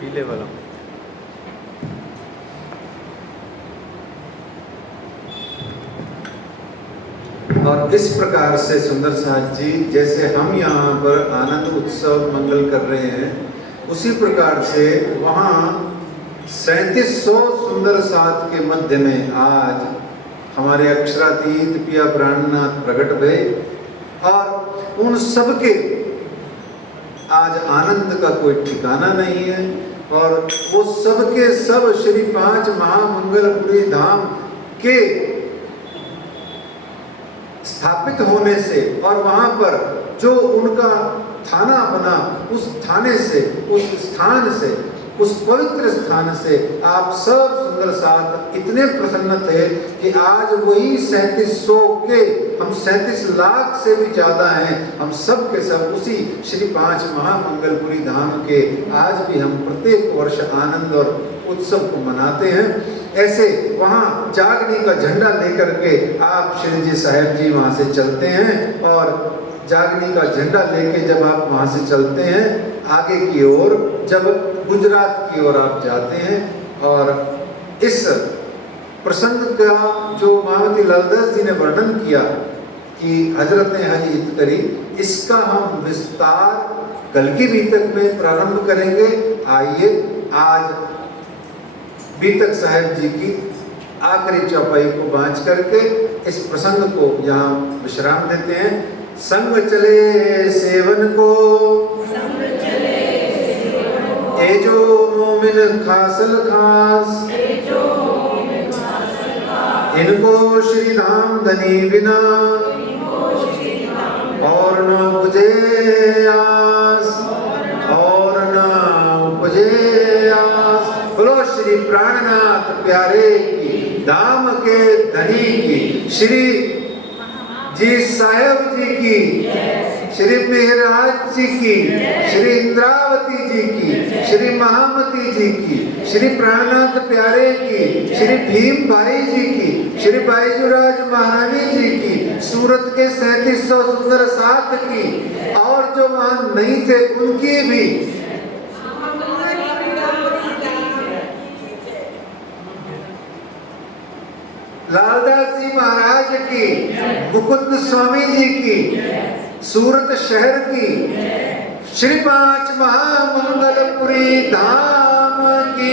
पीले वाला और इस प्रकार से सुंदर साथ जी जैसे हम यहाँ पर आनंद उत्सव मंगल कर रहे हैं, उसी प्रकार से वहाँ 3700 सुंदर साथ के मध्य में आज हमारे अक्षरातीत पिया प्राणनाथ प्रकट भये और उन सब के आज आनंद का कोई ठिकाना नहीं है। और वो सब के सब श्री 5 महामंगलपुरी धाम के स्थापित होने से और वहाँ पर जो उनका थाना बना, उस थाने से, उस स्थान से उस पवित्र स्थान से आप सब सुंदर साथ इतने प्रसन्न थे कि आज वही 3700 के, हम 37 लाख से भी ज्यादा हैं, हम सब के सब उसी श्री 5 महामंगलपुरी धाम के आज भी हम प्रत्येक वर्ष आनंद और उत्सव को मनाते हैं। ऐसे वहाँ जागनी का झंडा लेकर के आप श्री जी साहेब जी वहाँ से चलते हैं और जागनी का झंडा लेके जब आप वहाँ से चलते हैं आगे की ओर, जब गुजरात की ओर आप जाते हैं और इस प्रसंग का जो महामती लालदास जी ने वर्णन किया कि हजरत ने हज इत करी, इसका हम विस्तार कल की बीतक में प्रारंभ करेंगे। आइए आज बीतक साहेब जी की आखिरी चौपाई को बाँच करके इस प्रसंग को यहाँ विश्राम देते हैं। संग चले सेवन को ए जो मोमिन खासल खास, इनको श्री धाम धनी बिना और न बुझे आस, और न बुझे आस। बोलो श्री प्राणनाथ प्यारे की, धाम के धनी की, श्री जी साहेब जी की, श्री मेहराज जी की, श्री इंद्रावती जी की, श्री महामती जी की, श्री प्राणनाथ प्यारे की, श्री भीम भाई जी की, श्री बाईजूराज महारानी जी की, सूरत के 3700 सुंदर साथ की, और जो वहां नहीं थे उनकी भी। लालदास जी महाराज की, मुकुंद स्वामी जी की, सूरत शहर की, श्री 5 महामंगलपुरी धाम की।